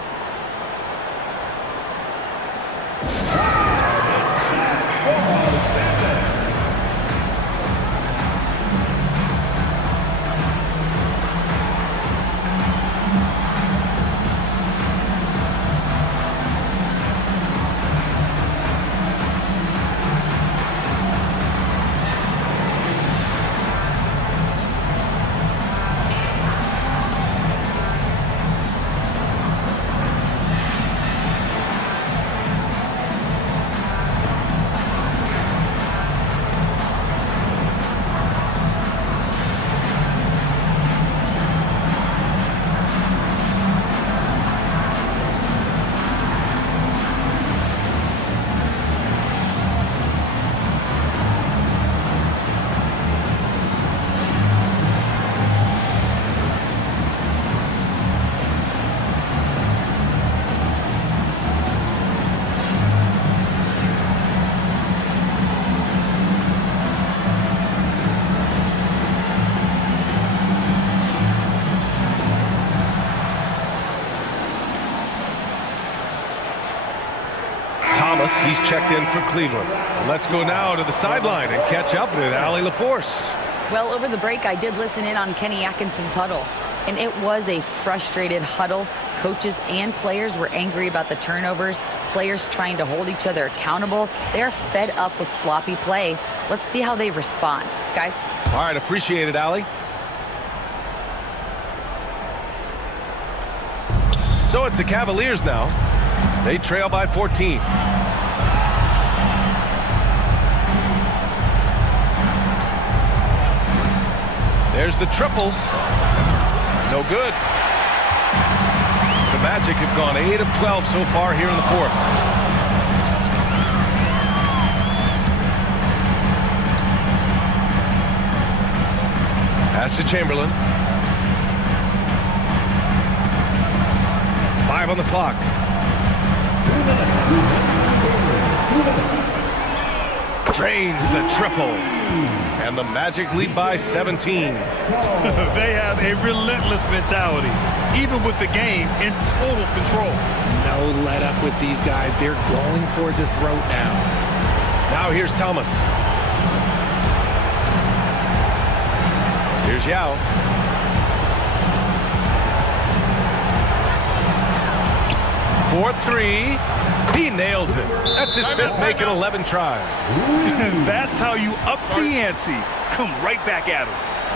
He's checked in for Cleveland. Let's go now to the sideline and catch up with Allie LaForce. Well, over the break, I did listen in on Kenny Atkinson's huddle, and it was a frustrated huddle. Coaches and players were angry about the turnovers, players trying to hold each other accountable. They're fed up with sloppy play. Let's see how they respond. Guys? All right, appreciate it, Allie. So it's the Cavaliers now. They trail by 14. There's the triple. No good. The Magic have gone 8 of 12 so far here in the 4th. Pass to Chamberlain. 5 on the clock. Drains the triple. And the Magic lead by 17. They have a relentless mentality, even with the game in total control. No let up with these guys. They're going for the throat now. Now here's Thomas. Here's Yao. For 3. He nails it. That's his 5th make in 11 tries. That's how you up the ante. Come right back at him.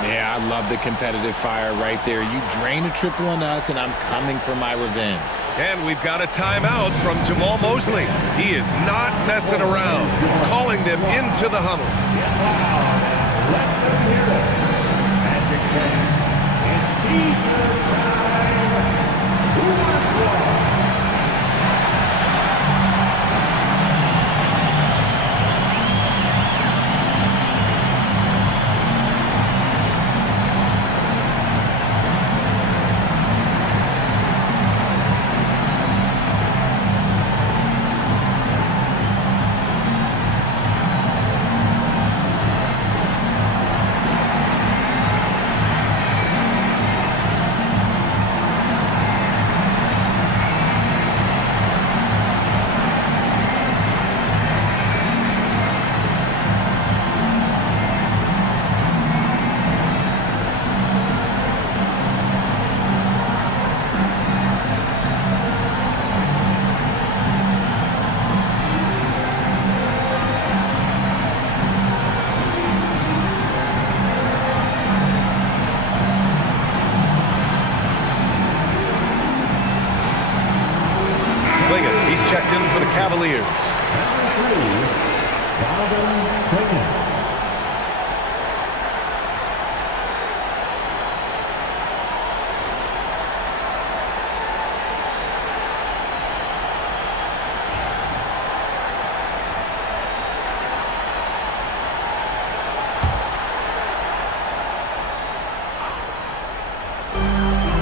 Yeah, I love the competitive fire right there. You drain a triple on us, and I'm coming for my revenge. And we've got a timeout from Jamal Mosley. He is not messing around, calling them into the huddle. Let them hear it. Magic fans, it's T-shirt time. Who wants one? Calvin Clayton.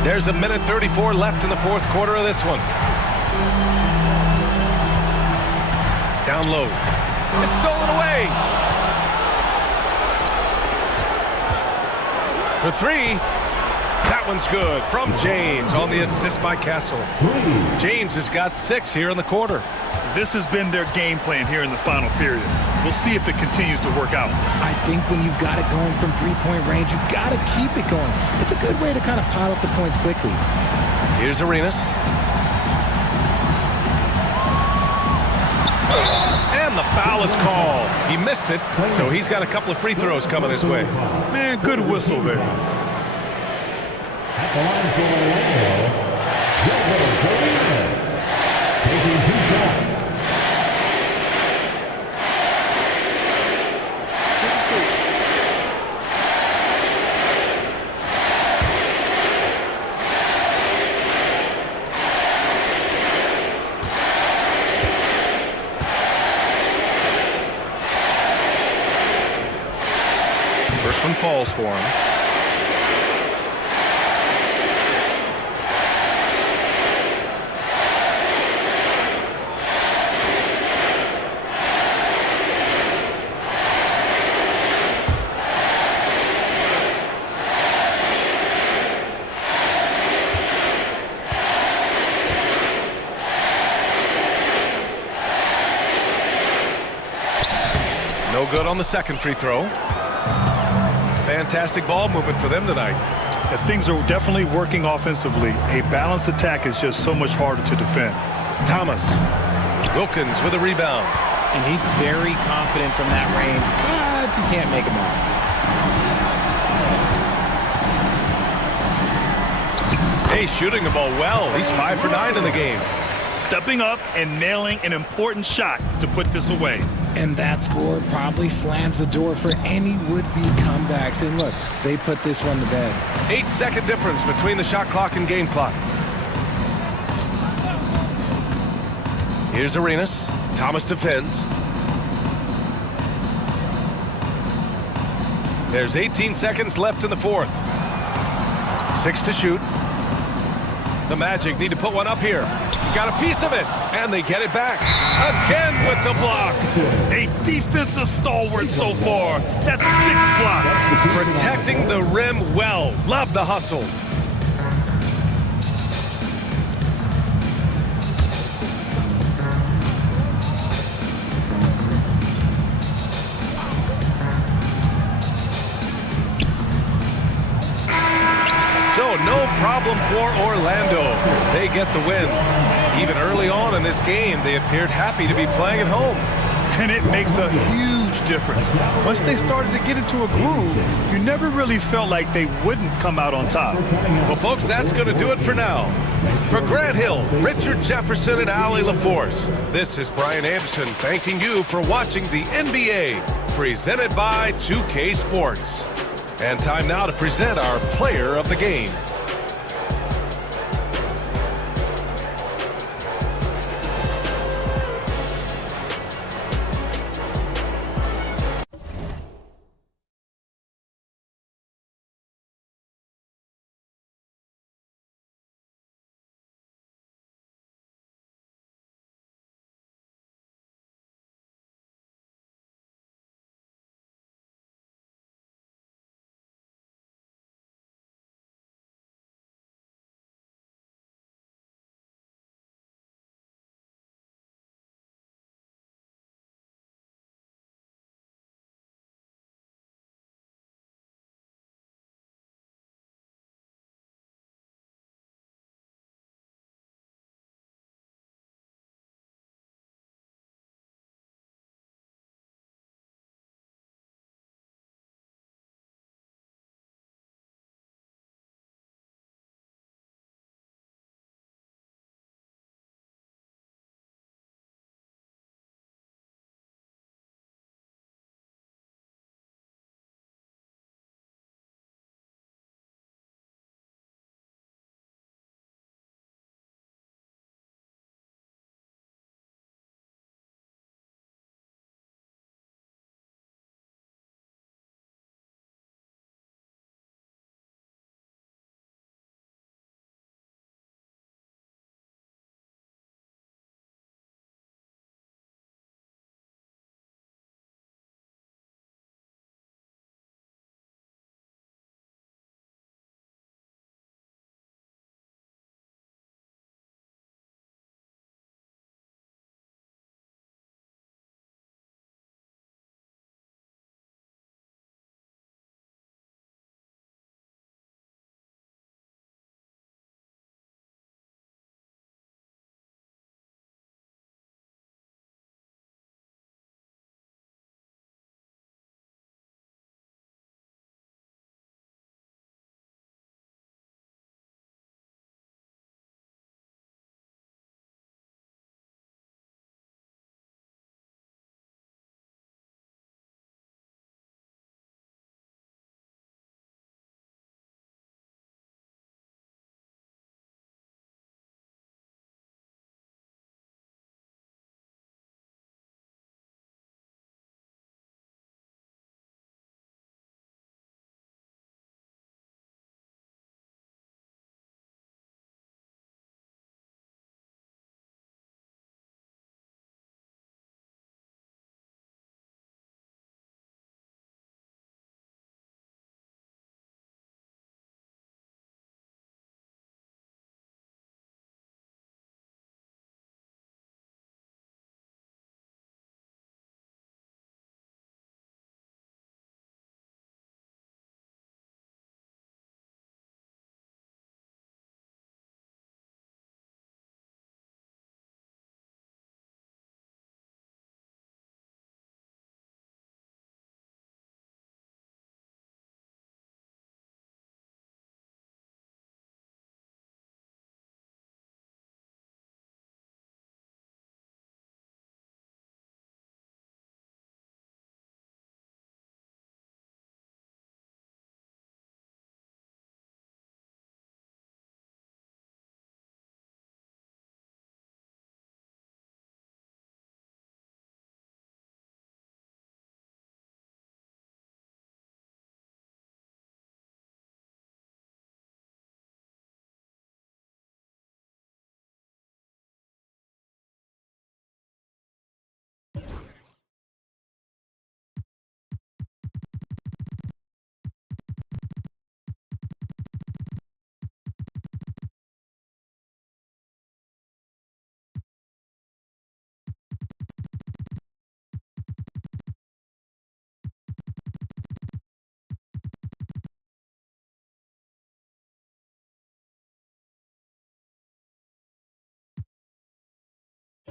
There's a minute 34 left in the fourth quarter of this one. Down low. It's stolen away. For three. That one's good from James on the assist by Castle. James has got 6 here in the quarter. This has been their game plan here in the final period. We'll see if it continues to work out. I think when you've got it going from three-point range, you've got to keep it going. It's a good way to kind of pile up the points quickly. Here's Arenas. And the foul is called. He missed it, so he's got a couple of free throws coming his way. Man, good whistle there. At the line for Orlando, taking 2 shots. First one falls for him. No good on the second free throw. Fantastic ball movement for them tonight. Things are definitely working offensively. A balanced attack is just so much harder to defend. Thomas. Wilkins with a rebound. And he's very confident from that range, but you can't make him all. Hey, shooting the ball well. He's 5 for 9 in the game. Stepping up and nailing an important shot to put this away. And that score probably slams the door for any would-be comebacks. And look, they put this one to bed. 8-second difference between the shot clock and game clock. Here's Arenas. Thomas defends. There's 18 seconds left in the fourth. 6 to shoot. The Magic need to put one up here. Got a piece of it, and they get it back. Again with the block. A defensive stalwart so far. That's 6 blocks. Protecting the rim well. Love the hustle. So no problem for Orlando as they get the win. Even early on in this game, they appeared happy to be playing at home. And it makes a huge difference. Once they started to get into a groove, you never really felt like they wouldn't come out on top. Well, folks, that's going to do it for now. For Grant Hill, Richard Jefferson, and Allie LaForce, this is Brian Anderson thanking you for watching the NBA, presented by 2K Sports. And time now to present our player of the game.